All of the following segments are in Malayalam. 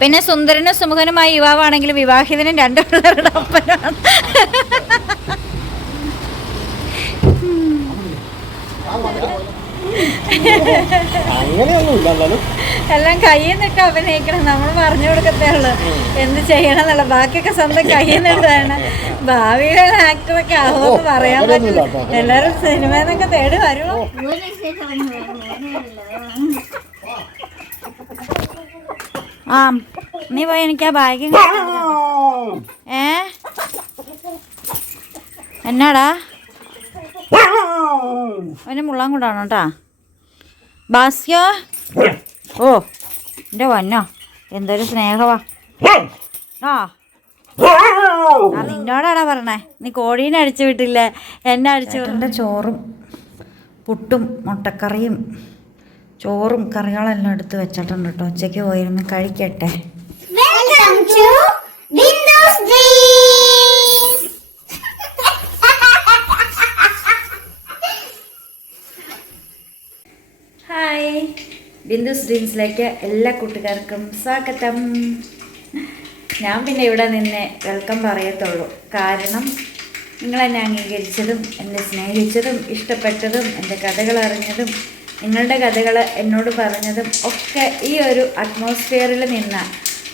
പിന്നെ സുന്ദരനും സുമുഖനുമായ യുവാവാണെങ്കിലും വിവാഹിതനും രണ്ടു പിള്ളേരുടെ ഒപ്പനാണ്. എല്ലാം കയ്യിൽ നിന്നിട്ട് അഭിനയിക്കണം. നമ്മൾ പറഞ്ഞു കൊടുക്കത്തേ ഉള്ളു എന്ത് ചെയ്യണം എന്നുള്ള. ബാക്കിയൊക്കെ സ്വന്തം കയ്യിൽ നിന്നിട്ടാണ്. ഭാവിയിലുള്ള ആക്ടറൊക്കെ ആവുമെന്ന് പറയാൻ പറ്റില്ല. എല്ലാരും സിനിമയെന്നൊക്കെ തേടി വരുമോ? ആ നീ പോയി എനിക്ക് ആ ബാഗ് എന്നാടാ അവന് മുള്ളാൻ കൊണ്ടാണോ കേട്ടാ ബാസ്യോ. ഓ എൻ്റെ വന്നോ എന്തൊരു സ്നേഹവാ. ആ നിന്നോടാടാ പറഞ്ഞേ. നീ കോഴീനെ അടിച്ചു വിട്ടില്ലേ, എന്നെ അടിച്ചു വിട്ട. ചോറും പുട്ടും മുട്ടക്കറിയും ചോറും കറികളെല്ലാം എടുത്ത് വെച്ചിട്ടുണ്ട് കേട്ടോ. ഉച്ചയ്ക്ക് പോയിരുന്ന് കഴിക്കട്ടെ. ഹായ്, ബിന്ദുസ് ഡ്രീംസിലേക്ക് എല്ലാ കൂട്ടുകാർക്കും സ്വാഗതം. ഞാൻ പിന്നെ ഇവിടെ നിന്ന് വെൽക്കം പറയത്തുള്ളൂ. കാരണം നിങ്ങളെന്നെ അംഗീകരിച്ചതും എന്നെ സ്നേഹിച്ചതും ഇഷ്ടപ്പെട്ടതും എൻ്റെ കഥകൾ അറിഞ്ഞതും നിങ്ങളുടെ കഥകൾ എന്നോട് പറഞ്ഞതും ഒക്കെ ഈ ഒരു അറ്റ്മോസ്ഫിയറിൽ നിന്നാണ്.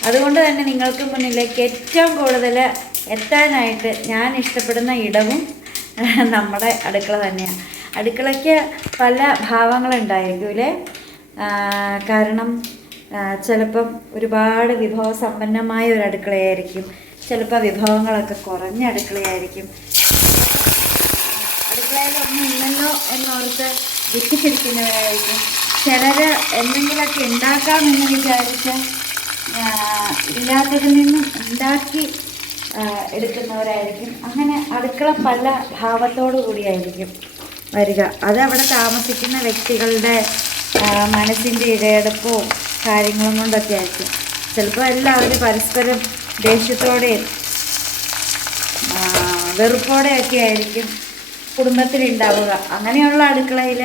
അതുകൊണ്ട് തന്നെ നിങ്ങൾക്ക് മുന്നിലേക്ക് ഏറ്റവും കൂടുതൽ എത്താനായിട്ട് ഞാൻ ഇഷ്ടപ്പെടുന്ന ഇടവും നമ്മുടെ അടുക്കള തന്നെയാണ്. അടുക്കളയ്ക്ക് പല ഭാവങ്ങളുണ്ടായിരിക്കൂലേ. കാരണം ചിലപ്പം ഒരുപാട് വിഭവസമ്പന്നമായ ഒരു അടുക്കളയായിരിക്കും, ചിലപ്പോൾ വിഭവങ്ങളൊക്കെ കുറഞ്ഞ അടുക്കളയായിരിക്കും. അടുക്കളയിലൊന്നും ഇല്ലല്ലോ എന്നോർത്ത് ദുഃഖിച്ചിരിക്കുന്നവരായിരിക്കും. ചിലർ എന്തെങ്കിലുമൊക്കെ ഉണ്ടാക്കാമെന്ന് വിചാരിച്ച് ഇല്ലാത്തതിൽ നിന്നും ഉണ്ടാക്കി എടുക്കുന്നവരായിരിക്കും. അങ്ങനെ അടുക്കള പല ഭാവത്തോടു കൂടിയായിരിക്കും വരിക. അത് അവിടെ താമസിക്കുന്ന വ്യക്തികളുടെ മനസ്സിൻ്റെ ഇഴയെടുപ്പവും കാര്യങ്ങളും കൊണ്ടൊക്കെ ആയിരിക്കും. ചിലപ്പോൾ എല്ലാവരും പരസ്പരം ദേഷ്യത്തോടെയും വെറുപ്പോടെയൊക്കെ ആയിരിക്കും കുടുംബത്തിലുണ്ടാവുക. അങ്ങനെയുള്ള അടുക്കളയിൽ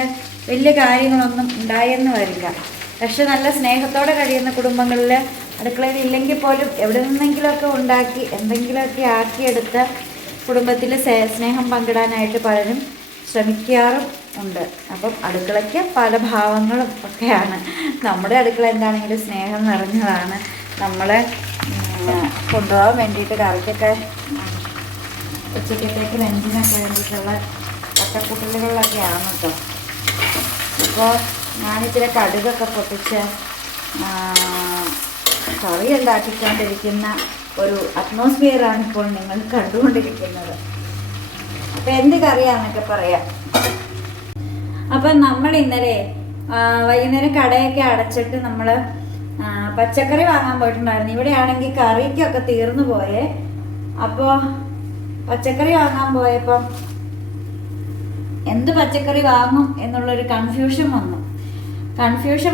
വലിയ കാര്യങ്ങളൊന്നും ഉണ്ടായെന്ന് വരില്ല. പക്ഷെ നല്ല സ്നേഹത്തോടെ കഴിയുന്ന കുടുംബങ്ങളിൽ അടുക്കളയിൽ ഇല്ലെങ്കിൽ പോലും എവിടെ നിന്നെങ്കിലുമൊക്കെ ഉണ്ടാക്കി എന്തെങ്കിലുമൊക്കെ ആക്കിയെടുത്ത് കുടുംബത്തിൽ സ്നേഹം പങ്കിടാനായിട്ട് പലരും ശ്രമിക്കാറും ഉണ്ട്. അപ്പം അടുക്കളയ്ക്ക് പല ഭാവങ്ങളും ഒക്കെയാണ്. നമ്മുടെ അടുക്കള എന്താണെങ്കിലും സ്നേഹം നിറഞ്ഞതാണ്. നമ്മളെ കൊണ്ടുപോകാൻ വേണ്ടിയിട്ട് കറിക്കൊക്കെ ഉച്ചക്കത്തേക്ക് ലഞ്ചിനൊക്കെ വേണ്ടിയിട്ടുള്ള പച്ചക്കുട്ടലുകളിലൊക്കെയാണ് കേട്ടോ. ഇപ്പോൾ ഞാനിച്ചിരി കടുകൊക്കെ പൊട്ടിച്ച് കറി ഉണ്ടാക്കിക്കൊണ്ടിരിക്കുന്ന ഒരു അറ്റ്മോസ്ഫിയറാണ് ഇപ്പോൾ നിങ്ങൾ കണ്ടുകൊണ്ടിരിക്കുന്നത്. അപ്പം എന്ത് കറിയാന്നൊക്കെ പറയാം. അപ്പം നമ്മൾ ഇന്നലെ വൈകുന്നേരം കടയൊക്കെ അടച്ചിട്ട് നമ്മൾ പച്ചക്കറി വാങ്ങാൻ പോയിട്ടുണ്ടായിരുന്നു. ഇവിടെ ആണെങ്കിൽ കറിക്കൊക്കെ തീർന്നു പോയേ. അപ്പോൾ പച്ചക്കറി വാങ്ങാൻ പോയപ്പം എന്ത് പച്ചക്കറി വാങ്ങും എന്നുള്ളൊരു കൺഫ്യൂഷൻ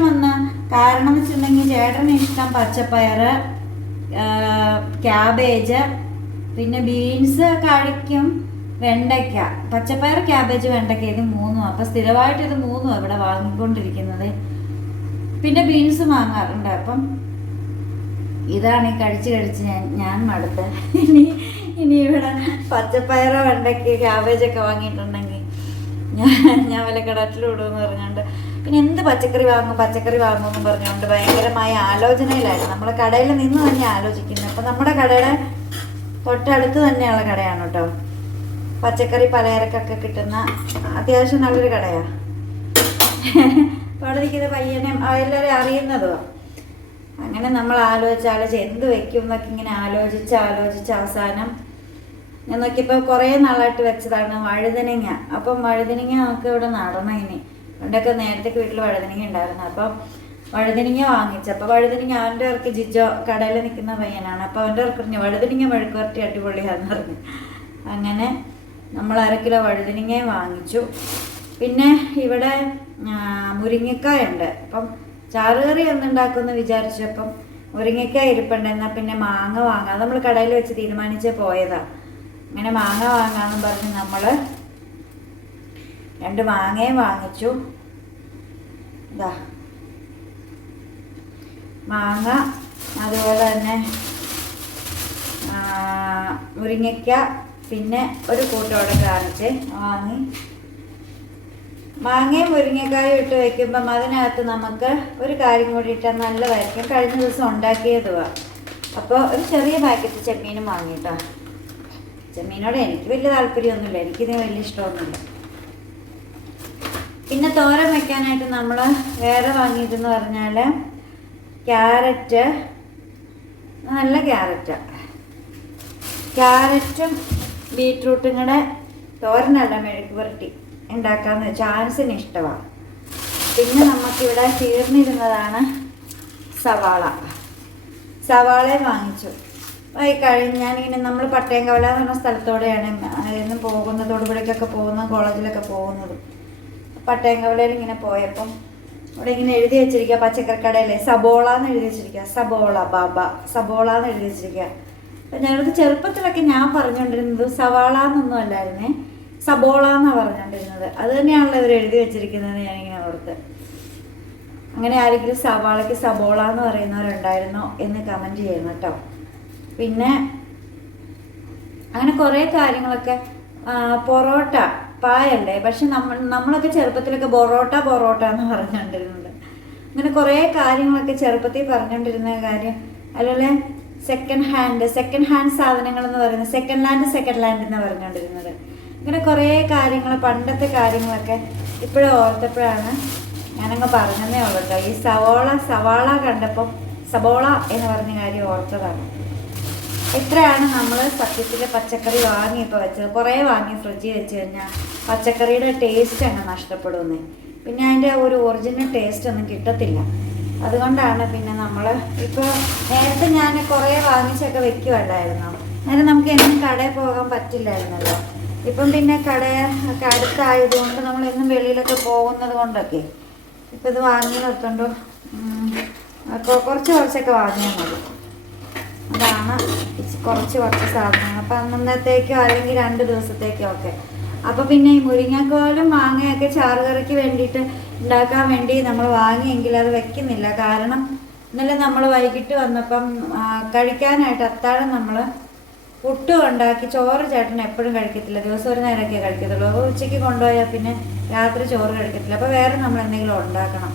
വന്ന കാരണം എന്ന് വെച്ചിട്ടുണ്ടെങ്കിൽ ചേട്ടന് ഇഷ്ടം പച്ചപ്പയർ, ക്യാബേജ്, പിന്നെ ബീൻസ് കഴിക്കും, വെണ്ടയ്ക്ക. പച്ചപ്പയർ, ക്യാബേജ്, വെണ്ടയ്ക്ക ഇത് മൂന്നും. അപ്പം സ്ഥിരമായിട്ട് ഇത് മൂന്നും ഇവിടെ വാങ്ങിക്കൊണ്ടിരിക്കുന്നത്. പിന്നെ ബീൻസ് വാങ്ങാറുണ്ട്. അപ്പം ഇതാണ് ഈ കഴിച്ച് ഞാൻ മടുത്ത്. ഇനി ഇവിടെ പച്ചപ്പയറോ വെണ്ടയ്ക്ക് ക്യാബേജൊക്കെ വാങ്ങിയിട്ടുണ്ടെങ്കിൽ ഞാൻ വല്ല കടറ്റിലിടുമെന്ന് പറഞ്ഞുകൊണ്ട് പിന്നെ എന്ത് പച്ചക്കറി വാങ്ങുമെന്ന് പറഞ്ഞുകൊണ്ട് ഭയങ്കരമായ ആലോചനയിലായിരുന്നു. നമ്മൾ കടയിൽ നിന്ന് തന്നെ ആലോചിക്കുന്നത്. അപ്പം നമ്മുടെ കടയുടെ തൊട്ടടുത്ത് തന്നെയുള്ള കടയാണ് കേട്ടോ. പച്ചക്കറി പലചരക്കൊക്കെ കിട്ടുന്ന അത്യാവശ്യം നല്ലൊരു കടയാണ്. അവിടെ ഇരിക്കുന്ന പയ്യനെയും എല്ലാവരും അറിയുന്നതും. അങ്ങനെ നമ്മൾ ആലോചിച്ച് എന്ത് വയ്ക്കും എന്നൊക്കെ ഇങ്ങനെ ആലോചിച്ച് അവസാനം ഞാൻ നോക്കിയപ്പോൾ കുറേ നാളായിട്ട് വെച്ചതാണ് വഴുതനങ്ങ. അപ്പം വഴുതനങ്ങ നമുക്ക് ഇവിടെ നടണം. ഇനി പണ്ടൊക്കെ നേരത്തേക്ക് വീട്ടിൽ വഴുതനങ്ങ ഉണ്ടായിരുന്നു. അപ്പം വഴുതനങ്ങ വാങ്ങിച്ചു. അപ്പോൾ വഴുതനങ്ങ അവൻ്റെ ഇറക്കി ജിജോ കടയിൽ നിൽക്കുന്ന പയ്യനാണ്. അപ്പോൾ അവൻ്റെ ഇറക്കി വഴുതനങ്ങ മെഴുക്കുവരട്ടി അടിപൊളിയാണെന്ന് പറഞ്ഞു. അങ്ങനെ നമ്മൾ 1/2 കിലോ വഴുതനങ്ങയും വാങ്ങിച്ചു. പിന്നെ ഇവിടെ മുരിങ്ങക്കായ ഉണ്ട്. അപ്പം ചാറുകറി ഒന്നുണ്ടാക്കുമെന്ന് വിചാരിച്ചപ്പം മുരിങ്ങക്കായ ഇരിപ്പുണ്ട്. എന്നാൽ പിന്നെ മാങ്ങ വാങ്ങാം. നമ്മൾ കടയിൽ വെച്ച് തീരുമാനിച്ച് പോയതാണ്. അങ്ങനെ മാങ്ങ വാങ്ങാമെന്ന് പറഞ്ഞ് നമ്മൾ 2 മാങ്ങയും വാങ്ങിച്ചു. ഇതാ മാങ്ങ, അതുപോലെ തന്നെ മുരിങ്ങയ്ക്ക, പിന്നെ ഒരു കൂട്ടോടെ കാണിച്ച് വാങ്ങി. മാങ്ങയും മുരിങ്ങക്കായും ഇട്ട് വയ്ക്കുമ്പം അതിനകത്ത് നമുക്ക് ഒരു കാര്യം കൂടി ഇട്ടാൽ നല്ലതായിരിക്കും. കഴിഞ്ഞ ദിവസം ഉണ്ടാക്കിയതുവാ. അപ്പോൾ ഒരു ചെറിയ പാക്കറ്റ് ചെമ്മീനും വാങ്ങിയിട്ടോ. ചെമ്മീനോട് എനിക്ക് വലിയ താല്പര്യമൊന്നുമില്ല, എനിക്കിതിന് വലിയ ഇഷ്ടമൊന്നുമില്ല. പിന്നെ തോരൻ വയ്ക്കാനായിട്ട് നമ്മൾ വേറെ വാങ്ങിയതെന്ന് പറഞ്ഞാൽ ക്യാരറ്റ്, നല്ല ക്യാരറ്റും ബീട്രൂട്ടും കൂടെ തോരനല്ല മെഴുക്ക് പുരട്ടി ഉണ്ടാക്കാമെന്ന് വെച്ചാൽ ആൻസിന് ഇഷ്ടമാണ്. പിന്നെ നമുക്കിവിടെ തീർന്നിരുന്നതാണ് സവാളയും വാങ്ങിച്ചു. കഴിഞ്ഞ് ഞാനിങ്ങനെ നമ്മൾ പട്ടയംകവല എന്ന് പറഞ്ഞ സ്ഥലത്തോടെയാണ് അതിന് പോകുന്നതോടുകൂടിയൊക്കെ പോകുന്നത്, കോളേജിലൊക്കെ പോകുന്നത്. പട്ടയംകവലയിൽ ഇങ്ങനെ പോയപ്പം ഇവിടെ ഇങ്ങനെ എഴുതി വെച്ചിരിക്കുക, പച്ചക്കറിക്കടയിലെ സബോള എന്ന് എഴുതി വെച്ചിരിക്കുക, സബോള എന്ന് എഴുതി വെച്ചിരിക്കുക. അപ്പം ഞങ്ങൾക്ക് ചെറുപ്പത്തിലൊക്കെ ഞാൻ പറഞ്ഞുകൊണ്ടിരുന്നത് സവാള എന്നൊന്നും അല്ലായിരുന്നേ, സബോള എന്നാണ് പറഞ്ഞുകൊണ്ടിരുന്നത്. അത് തന്നെയാണല്ലോ ഇവർ എഴുതി വെച്ചിരിക്കുന്നത് ഞാനിങ്ങനെ ഓർത്ത്. അങ്ങനെ ആരെങ്കിലും സവാളയ്ക്ക് സബോള എന്ന് പറയുന്നവരുണ്ടായിരുന്നോ എന്ന് കമൻറ്റ് ചെയ്യണം കേട്ടോ. പിന്നെ അങ്ങനെ കുറേ കാര്യങ്ങളൊക്കെ. പൊറോട്ട പായല്ലേ, പക്ഷെ നമ്മളൊക്കെ ചെറുപ്പത്തിലൊക്കെ പൊറോട്ട എന്ന് പറഞ്ഞുകൊണ്ടിരുന്നത്. അങ്ങനെ കുറേ കാര്യങ്ങളൊക്കെ ചെറുപ്പത്തിൽ പറഞ്ഞുകൊണ്ടിരുന്ന കാര്യം. അതുപോലെ സെക്കൻഡ് ഹാൻഡ് സാധനങ്ങൾ എന്ന് പറയുന്നത് സെക്കൻഡ് ലാൻഡ് എന്ന് പറഞ്ഞുകൊണ്ടിരുന്നത്. ഇങ്ങനെ കുറേ കാര്യങ്ങൾ, പണ്ടത്തെ കാര്യങ്ങളൊക്കെ ഇപ്പോഴും ഓർത്തപ്പോഴാണ് ഞാനങ്ങ് പറഞ്ഞതേ ഉള്ളൂ കേട്ടോ. ഈ സവാള കണ്ടപ്പം സബോള എന്ന് പറഞ്ഞ കാര്യം ഓർത്തതാണ്. എത്രയാണ് നമ്മൾ സത്യത്തിൽ പച്ചക്കറി വാങ്ങി ഇപ്പോൾ വെച്ചത്, കുറേ വാങ്ങി ഫ്രിഡ്ജിൽ വെച്ച് കഴിഞ്ഞാൽ പച്ചക്കറിയുടെ ടേസ്റ്റ് അങ്ങ് നഷ്ടപ്പെടുന്നേ. പിന്നെ അതിൻ്റെ ഒരു ഒറിജിനൽ ടേസ്റ്റ് ഒന്നും കിട്ടത്തില്ല. അതുകൊണ്ടാണ് പിന്നെ നമ്മൾ ഇപ്പോൾ നേരത്തെ ഞാൻ കുറേ വാങ്ങിച്ചൊക്കെ വെക്കുന്നുണ്ടായിരുന്നു. നേരം നമുക്ക് എന്നും കടയിൽ പോകാൻ പറ്റില്ലായിരുന്നല്ലോ. ഇപ്പം പിന്നെ കടയൊക്കെ അടുത്തായതുകൊണ്ട് നമ്മൾ എന്നും വെളിയിലൊക്കെ പോകുന്നത് കൊണ്ടൊക്കെ ഇപ്പം ഇത് വാങ്ങി നിർത്തുകൊണ്ട് കുറച്ചൊക്കെ വാങ്ങിയാൽ മതി. അതാണ് കുറച്ച് സാധനങ്ങൾ. അപ്പം അന്നത്തേക്കോ അല്ലെങ്കിൽ 2 ദിവസത്തേക്കോ ഒക്കെ. അപ്പോൾ പിന്നെ ഈ മുരിങ്ങക്കോലും മാങ്ങയൊക്കെ ചാറുകറിക്ക് വേണ്ടിയിട്ട് ഉണ്ടാക്കാൻ വേണ്ടി നമ്മൾ വാങ്ങിയെങ്കിൽ അത് വെക്കുന്നില്ല. കാരണം ഇന്നലെ നമ്മൾ വൈകിട്ട് വന്നപ്പം കഴിക്കാനായിട്ട് അത്താഴം നമ്മൾ പുട്ട് ഉണ്ടാക്കി. ചോറ് ചേട്ടൻ എപ്പോഴും കഴിക്കത്തില്ല, ദിവസം ഒരു നേരമൊക്കെ കഴിക്കത്തുള്ളൂ. അപ്പോൾ ഉച്ചയ്ക്ക് കൊണ്ടുപോയാൽ പിന്നെ രാത്രി ചോറ് കഴിക്കത്തില്ല. അപ്പോൾ വേറെ നമ്മൾ എന്തെങ്കിലും ഉണ്ടാക്കണം.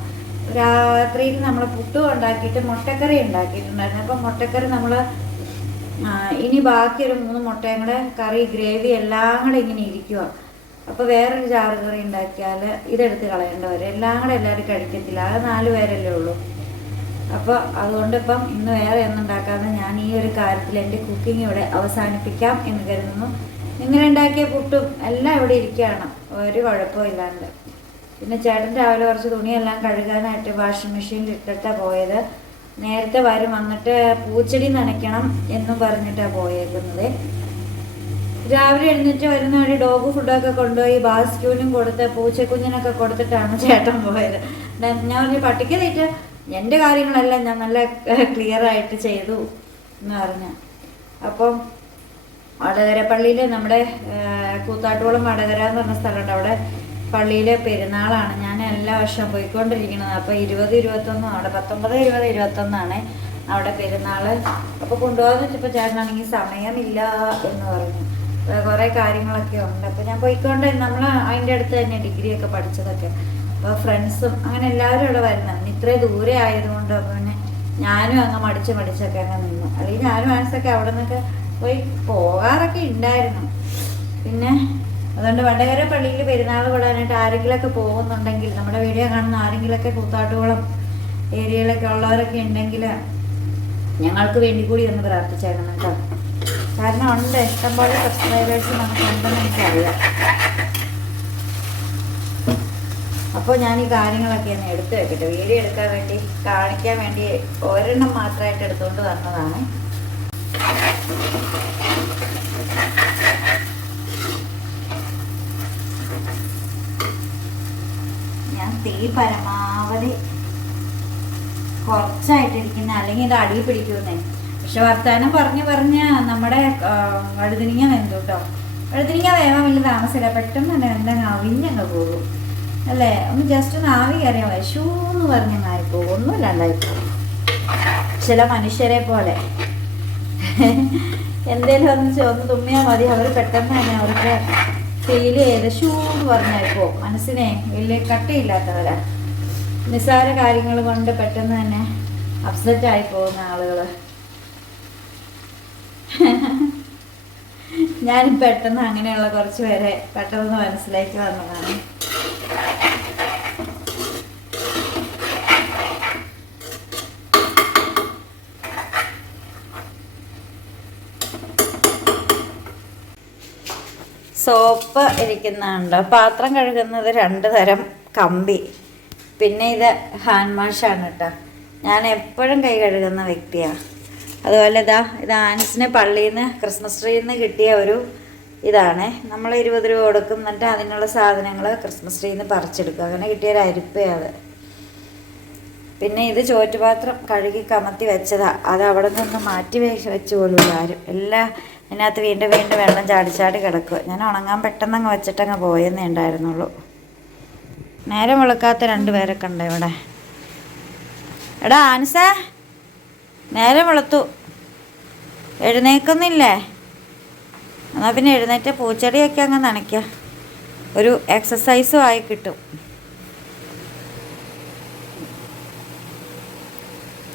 രാത്രിയിൽ നമ്മൾ പുട്ടും ഉണ്ടാക്കിയിട്ട് മുട്ടക്കറി ഉണ്ടാക്കിയിട്ടുണ്ടായിരുന്നു. അപ്പം മുട്ടക്കറി നമ്മൾ ഇനി ബാക്കി ഒരു 3 മുട്ടയും കൂടെ കറി ഗ്രേവി എല്ലാം കൂടെ ഇങ്ങനെ ഇരിക്കുക. അപ്പോൾ വേറൊരു ചാറ് കറി ഉണ്ടാക്കിയാൽ ഇതെടുത്ത് കളയേണ്ട വരും. എല്ലാം കൂടെ എല്ലാവരും കഴിക്കത്തില്ല, അത് 4 പേരല്ലേ ഉള്ളൂ. അപ്പോൾ അതുകൊണ്ട് ഇപ്പം ഇന്ന് വേറെ ഒന്നും ഉണ്ടാക്കാതെ ഞാൻ ഈ ഒരു കാര്യത്തിൽ എൻ്റെ കുക്കിംഗ് ഇവിടെ അവസാനിപ്പിക്കാം എന്ന് കരുതുന്നു. ഇങ്ങനെ ഉണ്ടാക്കിയ പുട്ടും എല്ലാം ഇവിടെ ഇരിക്കുകയാണ്, ഒരു കുഴപ്പമില്ലാണ്ട്. പിന്നെ ചേട്ടൻ രാവിലെ കുറച്ച് തുണിയെല്ലാം കഴുകാനായിട്ട് വാഷിംഗ് മെഷീനിൽ ഇട്ടിട്ടാണ് പോയത്. നേരത്തെ വന്നിട്ട് പൂച്ചെടി നനയ്ക്കണം എന്നും പറഞ്ഞിട്ടാണ് പോയേക്കുന്നത്. രാവിലെ എഴുന്നേറ്റ് വരുന്ന വഴി ഡോഗ് ഫുഡൊക്കെ കൊണ്ടുപോയി ബാസ്ക്യൂനും കൊടുത്ത് പൂച്ചക്കുഞ്ഞിനൊക്കെ കൊടുത്തിട്ടാണ് ചേട്ടൻ പോയത്. ഞാൻ പറഞ്ഞു പട്ടിക്ക് തേറ്റ് എൻ്റെ കാര്യങ്ങളെല്ലാം ഞാൻ നല്ല ക്ലിയറായിട്ട് ചെയ്തു എന്ന് പറഞ്ഞു. അപ്പം വടകര പള്ളിയിൽ നമ്മുടെ കൂത്താട്ടുകുളം വടകര എന്ന് പറഞ്ഞ സ്ഥലമുണ്ട്, അവിടെ പള്ളിയിലെ പെരുന്നാളാണ്. ഞാൻ എല്ലാ വർഷവും പോയിക്കൊണ്ടിരിക്കുന്നത്. അപ്പോൾ 20-21 അവിടെ 19-20-21 അവിടെ പെരുന്നാൾ. അപ്പോൾ കൊണ്ടുപോകാന്ന് വെച്ചപ്പോൾ ചേട്ടനാണെങ്കിൽ സമയമില്ല എന്ന് പറഞ്ഞു. കുറേ കാര്യങ്ങളൊക്കെ ഉണ്ട്. അപ്പോൾ ഞാൻ പോയിക്കൊണ്ട് നമ്മൾ അതിൻ്റെ അടുത്ത് തന്നെ ഡിഗ്രിയൊക്കെ പഠിച്ചതൊക്കെ. അപ്പോൾ ഫ്രണ്ട്സും അങ്ങനെ എല്ലാവരും ഇവിടെ വരുന്നത്. ഇത്രയും ദൂരെ ആയതുകൊണ്ട് അപ്പോൾ പിന്നെ ഞാനും അങ്ങ് മടിച്ചൊക്കെ അങ്ങ് നിന്നു. അല്ലെങ്കിൽ ഞാനും ആൻസൊക്കെ അവിടെ നിന്നൊക്കെ പോകാറൊക്കെ ഉണ്ടായിരുന്നു. പിന്നെ അതുകൊണ്ട് വടകര പള്ളിയിൽ പെരുന്നാൾ കൂടാനായിട്ട് ആരെങ്കിലുമൊക്കെ പോകുന്നുണ്ടെങ്കിൽ, നമ്മുടെ വീഡിയോ കാണുന്ന ആരെങ്കിലുമൊക്കെ കൂത്താട്ടുകുളം ഏരിയയിലൊക്കെ ഉള്ളവരൊക്കെ ഉണ്ടെങ്കിൽ ഞങ്ങൾക്ക് വേണ്ടി കൂടി ഒന്ന് പ്രാർത്ഥിച്ചേക്കണം കേട്ടോ. കാരണം ഉണ്ട്, ഇഷ്ടംപോലെ സബ്സ്ക്രൈബേഴ്സ് നമുക്കുണ്ടെന്ന് എനിക്കറിയാം. അപ്പോൾ ഞാൻ ഈ കാര്യങ്ങളൊക്കെ ഒന്ന് എടുത്തു വെക്കട്ടെ. വീഡിയോ എടുക്കാൻ വേണ്ടി കാണിക്കാൻ വേണ്ടി ഒരെണ്ണം മാത്രമായിട്ട് എടുത്തുകൊണ്ട് വന്നതാണ്. ഞാൻ തീ പരമാവധി കുറച്ചായിട്ടിരിക്കുന്ന, അല്ലെങ്കിൽ ഇത് അടി പിടിക്കുന്നേ. പക്ഷെ വർത്താനം പറഞ്ഞ് നമ്മുടെ വഴുതിനിങ്ങ വെന്തു കേട്ടോ. വഴുതിനിങ്ങ വേവാൻ വലിയ താമസമില്ല, പെട്ടെന്ന് തന്നെ എന്തെങ്കിലും അവിഞ്ഞങ്ങ് പോകും അല്ലേ. ഒന്ന് ജസ്റ്റ് ഒന്ന് ആവി കയറിയാൽ മതി, ഷൂ എന്ന് പറഞ്ഞങ്ങായിപ്പോകും, ഒന്നുമില്ലാണ്ടായിപ്പോകും. ചില മനുഷ്യരെ പോലെ എന്തേലും ഒന്ന് തുമ്മിയാൽ മതി, അവർ പെട്ടെന്ന് തന്നെ അവർക്ക് ഫീൽ ചെയ്ത് ഷൂന്ന് പറഞ്ഞായിപ്പോ. മനസ്സിനെ വലിയ കട്ടിയില്ലാത്തവരാ, നിസ്സാര കാര്യങ്ങൾ കൊണ്ട് പെട്ടെന്ന് തന്നെ അപ്സെറ്റ് ആയി പോകുന്ന ആളുകൾ. ഞാൻ പെട്ടെന്ന് അങ്ങനെയുള്ള കുറച്ച് പേരെ പെട്ടെന്ന് മനസ്സിലേക്ക് വന്നതാണ്. സോപ്പ് ഇരിക്കുന്നുണ്ട്. പാത്രം കഴുകുന്നത് 2 തരം കമ്പി, പിന്നെ ഇത് ഹാൻഡ് വാഷാണ് കേട്ടോ. ഞാൻ എപ്പോഴും കൈ കഴുകുന്ന വ്യക്തിയാണ്. അതുപോലെ ഇത് ആൻസിന് പള്ളിയിൽ നിന്ന് ക്രിസ്മസ് ട്രീയിൽ നിന്ന് കിട്ടിയ ഒരു ഇതാണ്. നമ്മൾ 20 രൂപ കൊടുക്കും, എന്നിട്ട് അതിനുള്ള സാധനങ്ങൾ ക്രിസ്മസ് ട്രീയിൽ നിന്ന് പറിച്ചെടുക്കുക. അങ്ങനെ കിട്ടിയൊരു അരിപ്പയാണ് അത്. പിന്നെ ഇത് ചോറ്റുപാത്രം കഴുകി കമത്തി വെച്ചതാണ്. അത് അവിടെ നിന്ന് മാറ്റി വെച്ച് പോലും ആരും. എല്ലാം അതിനകത്ത് വീണ്ടും വെള്ളം ചാടി കിടക്കുക. ഞാൻ ഉണങ്ങാൻ പെട്ടെന്ന് വെച്ചിട്ടങ്ങ് പോയെന്നേ ഉണ്ടായിരുന്നുള്ളൂ. നേരം വെളുക്കാത്ത 2 പേരൊക്കെ ഉണ്ട് ഇവിടെ. എടാ ആൻസേ, നേരം വെളുത്തു, എഴുന്നേക്കുന്നില്ലേ? എന്നാൽ പിന്നെ എഴുന്നേറ്റ് പൂച്ചെടിയൊക്കെ അങ്ങ് നനയ്ക്കുക, ഒരു എക്സസൈസും ആയി കിട്ടും.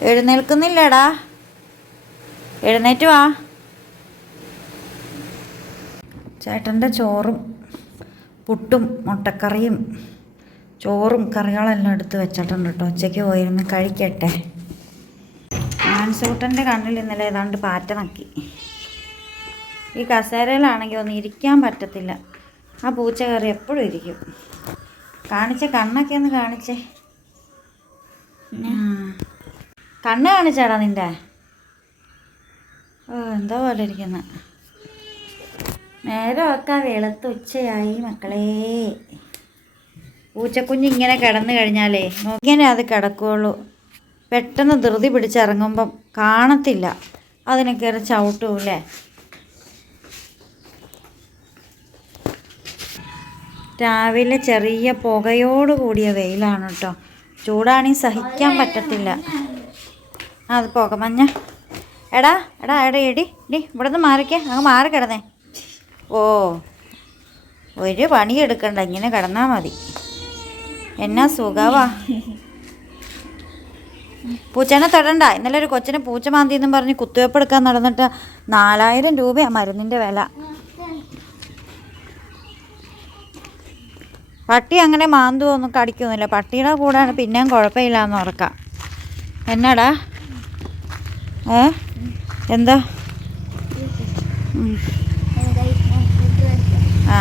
എഴുന്നേൽക്കുന്നില്ലേടാ? എഴുന്നേറ്റ് വാ. ചേട്ടൻ്റെ ചോറും പുട്ടും മുട്ടക്കറിയും ചോറും കറികളെല്ലാം എടുത്ത് വെച്ചിട്ടുണ്ട് കേട്ടോ. ഉച്ചയ്ക്ക് പോയിരുന്ന് കഴിക്കട്ടെ. ആൻസൂട്ടൻ്റെ കണ്ണിൽ ഇന്നലെ ഏതാണ്ട് പാറ്റ നക്കി. ഈ കസേരയിലാണെങ്കിൽ ഒന്നും ഇരിക്കാൻ പറ്റത്തില്ല. ആ പൂച്ച കറി എപ്പോഴും ഇരിക്കും. കാണിച്ചേ, കണ്ണൊക്കെ ഒന്ന് കാണിച്ചേ. കണ്ണ് കാണിച്ചാടാ നിൻ്റെ? എന്തോ പോലെ ഇരിക്കുന്ന. നേരമൊക്കെ വെളുത്ത് ഉച്ചയായി മക്കളേ. പൂച്ചക്കുഞ്ഞ് ഇങ്ങനെ കിടന്നു കഴിഞ്ഞാലേ ഇങ്ങനെ അത് കിടക്കുകയുള്ളൂ. പെട്ടെന്ന് ധൃതി പിടിച്ചിറങ്ങുമ്പം കാണത്തില്ല, അതിനെ കയറി ചവിട്ടൂല്ലേ. രാവിലെ ചെറിയ പുകയോട് കൂടിയ വെയിലാണ് കേട്ടോ. ചൂടാണെങ്കിൽ സഹിക്കാൻ പറ്റത്തില്ല. അത് പുകമഞ്ഞ. എടാ എടി ഇവിടെ നിന്ന് മാറിക്കേ, അങ്ങ് മാറി കിടന്നേ. ഓ, ഒരു പണിയെടുക്കണ്ട, ഇങ്ങനെ കിടന്നാൽ മതി. എന്നാ സുഖവാ. പൂച്ചേനെ തൊടണ്ട. ഇന്നലെ ഒരു കൊച്ചിനെ പൂച്ച മാന്തിയെന്നും പറഞ്ഞ് കുത്തിവെപ്പ് എടുക്കാൻ നടന്നിട്ട് 4000 രൂപയാണ് മരുന്നിൻ്റെ വില. പട്ടി അങ്ങനെ മാന്തുമൊന്നും കടിക്കൊന്നുമില്ല. പട്ടിയുടെ കൂടാണ് പിന്നെയും കുഴപ്പമില്ലാന്ന് ഓർക്കാം. എന്നാടാ? എന്താ? ആ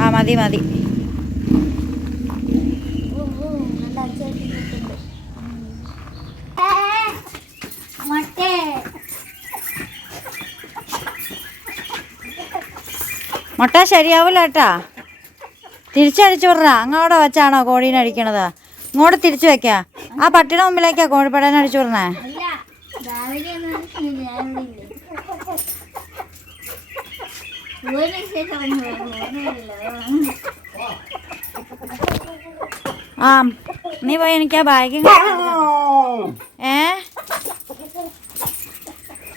ആ മതി. മുട്ട ശരിയാവില്ല കേട്ടാ. തിരിച്ചടിച്ചു വിടറാ. അങ്ങോടെ വെച്ചാണോ കോഴീനെ അടിക്കണത്? ഇങ്ങോട്ട് തിരിച്ചു വെക്കാ. ആ പട്ടിയുടെ മുമ്പിലേക്കാ കോഴിപ്പടേനെ അടിച്ചു വിടണേ. ആ നീ പോയി എനിക്ക് ആ ബാഗ്.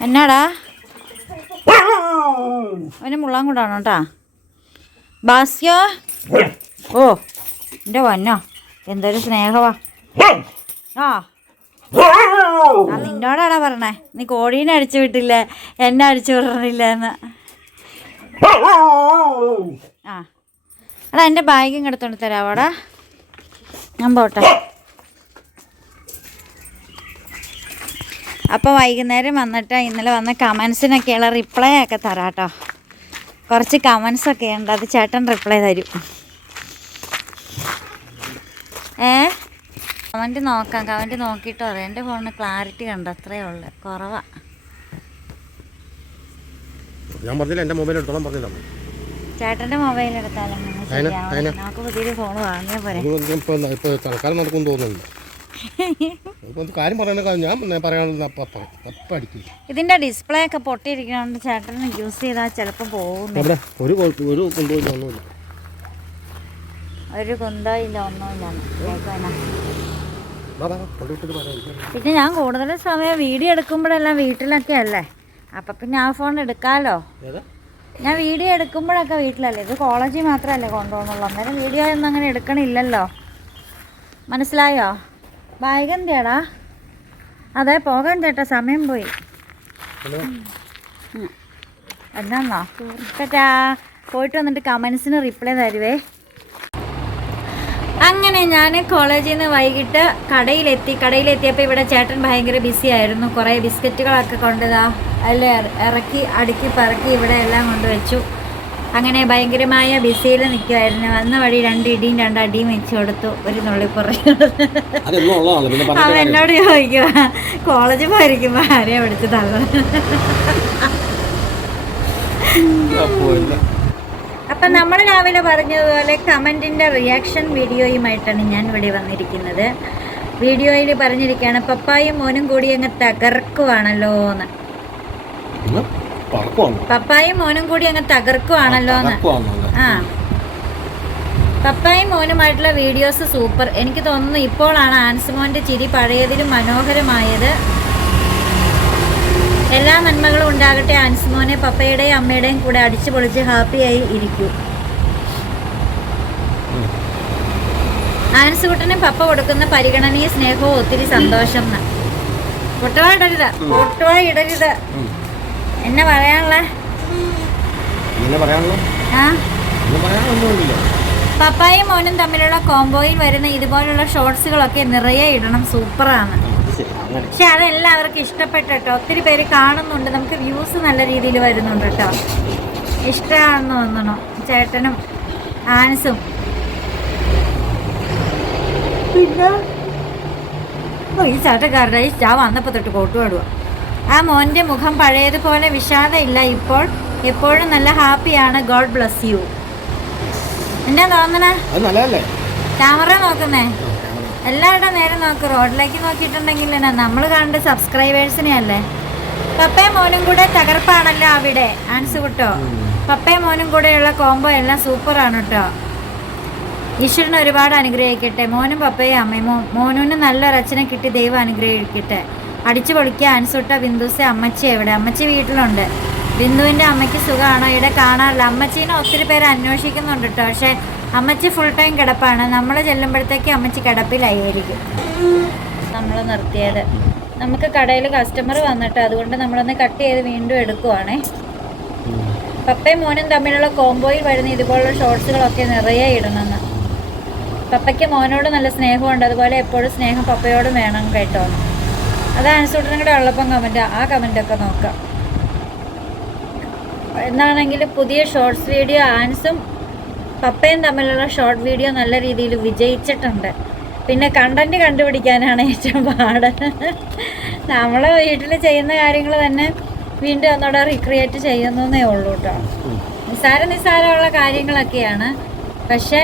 എന്നാടാ? അവന് മുള്ളാൻ കൊണ്ടാണോ കേട്ടാ ബാസ്യോ? ഓ എൻ്റെ വന്നോ, എന്തൊരു സ്നേഹവാ. ആ നിന്നോടാടാ പറഞ്ഞേ, നീ കോഴീനെ അടിച്ചു വിട്ടില്ലേ, എന്നെ അടിച്ചു വിടണില്ല എന്ന്. ആ എടാ എൻ്റെ ബാഗും എടുത്തോണ്ട് തരാവോടാ, ഞാൻ പോട്ടെ. അപ്പോൾ വൈകുന്നേരം വന്നിട്ട് ഇന്നലെ വന്ന കമൻസിനൊക്കെയുള്ള റിപ്ലൈ ഒക്കെ തരാം കേട്ടോ. കുറച്ച് കമൻസൊക്കെ ഉണ്ട്, അത് ചേട്ടൻ റിപ്ലൈ തരും. കമൻറ്റ് നോക്കാം, കമൻറ്റ് നോക്കിയിട്ട് പറയാം. എൻ്റെ ഫോണിന് ക്ലാരിറ്റി കണ്ടോ, അത്രയേ ഉള്ളു, കുറവാ. ഞാൻ പറഞ്ഞില്ല എൻ്റെ മൊബൈൽ എടുത്തോളം പറഞ്ഞതാണ്. ചേട്ടൻ്റെ മൊബൈൽ എടുത്താലും നമുക്ക് പുതിയൊരു ഫോൺ വാങ്ങിയാൽ പോരെ. തൽക്കാലം നടക്കും തോന്നുന്നുണ്ട്. ഇപ്പൊ കാര്യം പറയണ ഞാൻ പറയാനുള്ള അപ്പം അടിക്കും. ഇതിന്റെ ഡിസ്പ്ലേ ഒക്കെ പൊട്ടിയിരിക്കണോണ്ട് ചേട്ടന് യൂസ് ചെയ്താൽ ചിലപ്പോൾ പോകുന്നു. ഒരു കൊണ്ടുപോയില്ല, ഒന്നുമില്ല, ഒരു കുന്തമില്ല, ഒന്നുമില്ല. കൊണ്ടുവിട്ടിട്ട് പറയാം. പിന്നെ ഞാൻ കൂടുതൽ സമയം വീഡിയോ എടുക്കുമ്പോഴെല്ലാം വീട്ടിലൊക്കെ അല്ലേ, അപ്പം പിന്നെ ആ ഫോൺ എടുക്കാമല്ലോ. ഞാൻ വീഡിയോ എടുക്കുമ്പോഴൊക്കെ വീട്ടിലല്ലേ, ഇത് കോളേജിൽ മാത്രമല്ലേ കൊണ്ടുപോകുന്നുള്ളൂ. അന്നേരം വീഡിയോ ഒന്നും അങ്ങനെ എടുക്കണില്ലല്ലോ. മനസ്സിലായോ? ബാഗ് എന്തിയാടാ? അതെ, പോകാൻ ചേട്ടാ, സമയം പോയി. എന്നാന്നോ ചേട്ടാ, പോയിട്ട് വന്നിട്ട് കമൻസിന് റിപ്ലൈ തരുവേ. അങ്ങനെ ഞാൻ കോളേജിൽ നിന്ന് വൈകിട്ട് കടയിലെത്തിയപ്പോൾ ഇവിടെ ചേട്ടൻ ഭയങ്കര ബിസി ആയിരുന്നു. കുറേ ബിസ്ക്കറ്റുകളൊക്കെ കൊണ്ടുതാ അതിൽ ഇറക്കി അടുക്കി പറക്കി ഇവിടെ എല്ലാം കൊണ്ടുവച്ചു. അങ്ങനെ ഭയങ്കരമായ ബിസിയിൽ നിൽക്കുമായിരുന്നു. വന്ന വഴി 2 ഇടിയും 2 അടിയും വെച്ച് കൊടുത്തു. ഒരു നുള്ളിപ്പുറം അവൻ എന്നോട് ചോദിക്കുക, കോളേജിൽ പോയിരിക്കുമ്പോൾ ആരെയാ പിടിച്ച് തള്ളത്. അപ്പം നമ്മൾ രാവിലെ പറഞ്ഞതുപോലെ കമൻറ്റിൻ്റെ റിയാക്ഷൻ വീഡിയോയുമായിട്ടാണ് ഞാൻ ഇവിടെ വന്നിരിക്കുന്നത്. വീഡിയോയിൽ പറഞ്ഞിരിക്കുകയാണ്, പപ്പായും മോനും കൂടി അങ്ങ് തകർക്കുവാണല്ലോ എന്ന്. പപ്പായും മോനും കൂടി അങ്ങ് തകർക്കുവാണല്ലോ എന്ന്. ആ, പപ്പായും മോനുമായിട്ടുള്ള വീഡിയോസ് സൂപ്പർ. എനിക്ക് തോന്നുന്നു ഇപ്പോഴാണ് ആൻസുമോൻ്റെ ചിരി പഴയതിലും മനോഹരമായത്. എല്ലാ നന്മകളും ഉണ്ടാകട്ടെ ആൻസുമോനെ, പപ്പയുടെയും അമ്മയുടെയും കൂടെ അടിച്ചു പൊളിച്ച് ഹാപ്പിയായി ഇരിക്കൂ. ആൻസുകുട്ടനും പപ്പ കൊടുക്കുന്ന പരിഗണനയും സ്നേഹവും ഒത്തിരി സന്തോഷം. പൊട്ടുവാ ഇടരുത്. എന്നെ പറയാനുള്ള പപ്പായും മോനും തമ്മിലുള്ള കോംബോയിൽ വരുന്ന ഇതുപോലുള്ള ഷോർട്സുകളൊക്കെ നിറയെ ഇടണം. സൂപ്പറാണ്. പക്ഷെ അതെല്ലാവർക്കും ഇഷ്ടപ്പെട്ടു കേട്ടോ. ഒത്തിരി പേര് കാണുന്നുണ്ട്, നമുക്ക് വ്യൂസ് നല്ല രീതിയിൽ വരുന്നുണ്ട് കേട്ടോ. ഇഷ്ടമാണെന്ന് തോന്നണം ചേട്ടനും ആൻസും. പിന്നെ ഈ ചേട്ടക്കാരുടെ ഇഷ്ടം വന്നപ്പോൾ തൊട്ട് കോട്ടുപാടുക. ആ മോൻ്റെ മുഖം പഴയതുപോലെ വിഷാദമില്ല ഇപ്പോൾ, എപ്പോഴും നല്ല ഹാപ്പിയാണ്. God bless you. എന്നാ തോന്നണേ? ക്യാമറ നോക്കുന്നേ, എല്ലാവരുടെ നേരെ നോക്ക്. റോഡിലേക്ക് നോക്കിയിട്ടുണ്ടെങ്കിൽ നമ്മൾ കണ്ട് സബ്സ്ക്രൈബേഴ്സിനെ അല്ലേ. പപ്പയും മോനും കൂടെ തകർപ്പാണല്ലോ അവിടെ ആൻസ് കുട്ടോ. പപ്പയും മോനും കൂടെയുള്ള കോംബോ എല്ലാം സൂപ്പറാണ് കേട്ടോ. ഈശ്വരൻ ഒരുപാട് അനുഗ്രഹിക്കട്ടെ. മോനും പപ്പയും അമ്മയും മോനൂന് നല്ലൊരു അച്ഛനെ കിട്ടി, ദൈവം അനുഗ്രഹിക്കട്ടെ. അടിച്ചു പൊളിക്കുക ആൻസുട്ട. ബിന്ദുസെ അമ്മച്ചി എവിടെ? അമ്മച്ചി വീട്ടിലുണ്ട്. ബിന്ദുവിൻ്റെ അമ്മയ്ക്ക് സുഖമാണോ? ഇവിടെ കാണാറില്ല. അമ്മച്ചീനെ ഒത്തിരി പേര് അന്വേഷിക്കുന്നുണ്ട് കേട്ടോ. പക്ഷേ അമ്മച്ചി ഫുൾ ടൈം കിടപ്പാണ്. നമ്മൾ ചെല്ലുമ്പോഴത്തേക്ക് അമ്മച്ചി കിടപ്പിലായിരിക്കും. നമ്മൾ നിർത്തിയത്, നമുക്ക് കടയിൽ കസ്റ്റമർ വന്നിട്ട്, അതുകൊണ്ട് നമ്മളൊന്ന് കട്ട് ചെയ്ത് വീണ്ടും എടുക്കുവാണേ. പപ്പയും മോനും തമ്മിലുള്ള കോംബോയിൽ വരുന്ന ഇതുപോലുള്ള ഷോർട്സുകളൊക്കെ നിറയെ ഇടണമെന്ന്. പപ്പയ്ക്ക് മോനോട് നല്ല സ്നേഹമുണ്ട്, അതുപോലെ എപ്പോഴും സ്നേഹം പപ്പയോടും വേണം കേട്ടോ. അത് ആൻസൂട്ടനും കൂടെ ഉള്ളപ്പം ആ കമൻ്റൊക്കെ നോക്കാം. എന്നാണെങ്കിൽ പുതിയ ഷോർട്സ് വീഡിയോ ആൻസും പപ്പയും തമ്മിലുള്ള ഷോർട്ട് വീഡിയോ നല്ല രീതിയിൽ വിജയിച്ചിട്ടുണ്ട്. പിന്നെ കണ്ടന്റ് കണ്ടുപിടിക്കാനാണ് ഏറ്റവും പാട്. നമ്മൾ വീട്ടിൽ ചെയ്യുന്ന കാര്യങ്ങൾ തന്നെ വീണ്ടും ഒന്നുകൂടെ റീക്രിയേറ്റ് ചെയ്യുന്നേ ഉള്ളൂ കേട്ടോ. നിസ്സാരമുള്ള കാര്യങ്ങളൊക്കെയാണ്, പക്ഷേ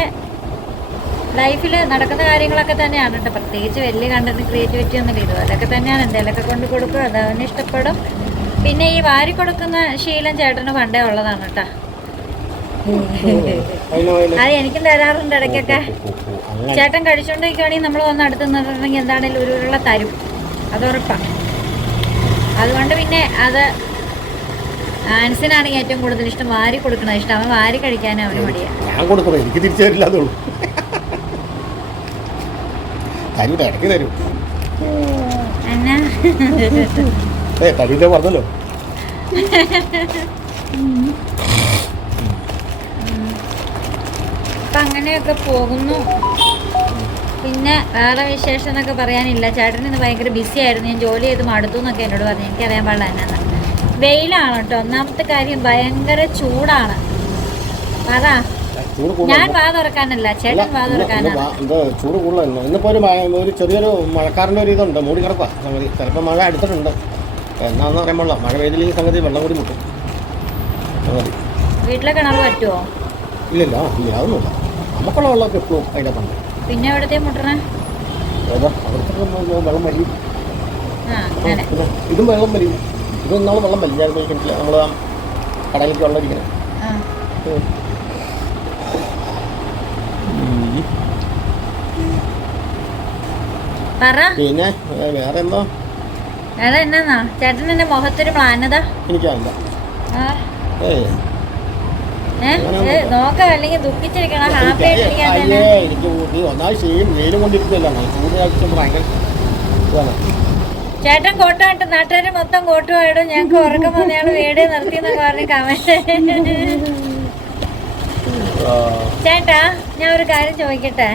ലൈഫിൽ നടക്കുന്ന കാര്യങ്ങളൊക്കെ തന്നെയാണ് കേട്ടോ. പ്രത്യേകിച്ച് വലിയ കണ്ടന്റ് ക്രിയേറ്റിവിറ്റി ഒന്നുമില്ല. ഇതുപോലൊക്കെ തന്നെയാണ്. എന്തെങ്കിലുമൊക്കെ കൊണ്ട് കൊടുക്കും, അത് അവന് ഇഷ്ടപ്പെടും. പിന്നെ ഈ വാരി കൊടുക്കുന്ന ശീലം ചേട്ടന് പണ്ടേ ഉള്ളതാണ് കേട്ടോ. അത് എനിക്കും തരാറുണ്ട് ഇടയ്ക്കൊക്കെ. ചേട്ടൻ കഴിച്ചുകൊണ്ടിരിക്കുകയാണെങ്കിൽ നമ്മൾ വന്ന് അടുത്ത് നിന്നിട്ടുണ്ടെങ്കിൽ എന്താണെങ്കിലും ഒരു ഉരുള തരും, അത് ഉറപ്പാണ്. അതുകൊണ്ട് പിന്നെ അത് ആൻസിനാണെങ്കിൽ ഏറ്റവും കൂടുതൽ ഇഷ്ടം വാരി കൊടുക്കണത് ഇഷ്ടം. അവൻ വാരി കഴിക്കാനും അവന് മടിയാണ്. എനിക്ക് തിരിച്ചു തരില്ല, അതുള്ളൂ. എന്നാ പറഞ്ഞല്ലോ. അപ്പം അങ്ങനെയൊക്കെ പോകുന്നു. പിന്നെ വേറെ വിശേഷം എന്നൊക്കെ പറയാനില്ല. ചേട്ടൻ ഇന്ന് ഭയങ്കര ബിസി ആയിരുന്നു. ഞാൻ ജോലി ചെയ്ത് മടുത്തു എന്നൊക്കെ എന്നോട് പറഞ്ഞു. എനിക്കറിയാൻ പാടില്ല എന്നാണ്. വെയിലാണ് കേട്ടോ. ഒന്നാമത്തെ കാര്യം ഭയങ്കര ചൂടാണ്. അതാ ഞാൻ വാ തുറക്കാനല്ല, ചേട്ടൻ വാ തുറക്കാനാണ്. ചൂട് കൂടുതലായിരുന്നു. ഇന്നിപ്പോൾ ഒരു ചെറിയൊരു മഴക്കാരൻ്റെ ഒരു ഇതുണ്ട്, മൂടി കിടക്കുക സംഗതി. ചിലപ്പോൾ മഴ അടുത്തിട്ടുണ്ട്. എന്നാന്ന് പറയാൻ പാടില്ല. മഴ പെയ്തില്ലെങ്കിൽ സംഗതി വെള്ളം കൂടി മുട്ടും. വീട്ടിലെ കിണർ പറ്റുമോ? ഇല്ല അതൊന്നുമില്ല. നമുക്കുള്ള വെള്ളമൊക്കെ എപ്പോഴും അതിനകത്തുണ്ട്. പിന്നെ എവിടത്തെ മുട്ടണേ? ഏതാ അവിടുത്തെ വെള്ളം വലിയും. അങ്ങനെ ഇതും വെള്ളം വലിയും. ഇതൊന്നാളും വെള്ളം വലിയ കിണറ്റില്ല. നമ്മൾ കടയിലേക്ക് വെള്ളം അടിക്കണം. പിന്നെ വേറെ എന്താ എന്നാ ചേട്ടൻ എന്റെ മുഖത്തൊരു പ്ലാനതാ എനിക്കറിയില്ല. നോക്കാം, അല്ലെങ്കിൽ ദുഃഖിച്ചിരിക്കണം. ഹാപ്പി ആയിട്ടിരിക്കാൻ എനിക്ക് ഒന്നാമത് ചെയ്യും വെയിലും കൊണ്ടിരിക്കുകയല്ല. ചൂട് ഭയങ്കര ഇതാണ്. ചേട്ടൻ കോട്ട ഇട്ട് നാട്ടുകാർ മൊത്തം കോട്ടുമായിടും. ഞങ്ങൾക്ക് ഉറക്കം വന്നയാൾ വീട് നിർത്തിയെന്നൊക്കെ പറഞ്ഞ് കമന്റ്. ചേട്ടാ ഞാൻ ഒരു കാര്യം ചോദിക്കട്ടെ,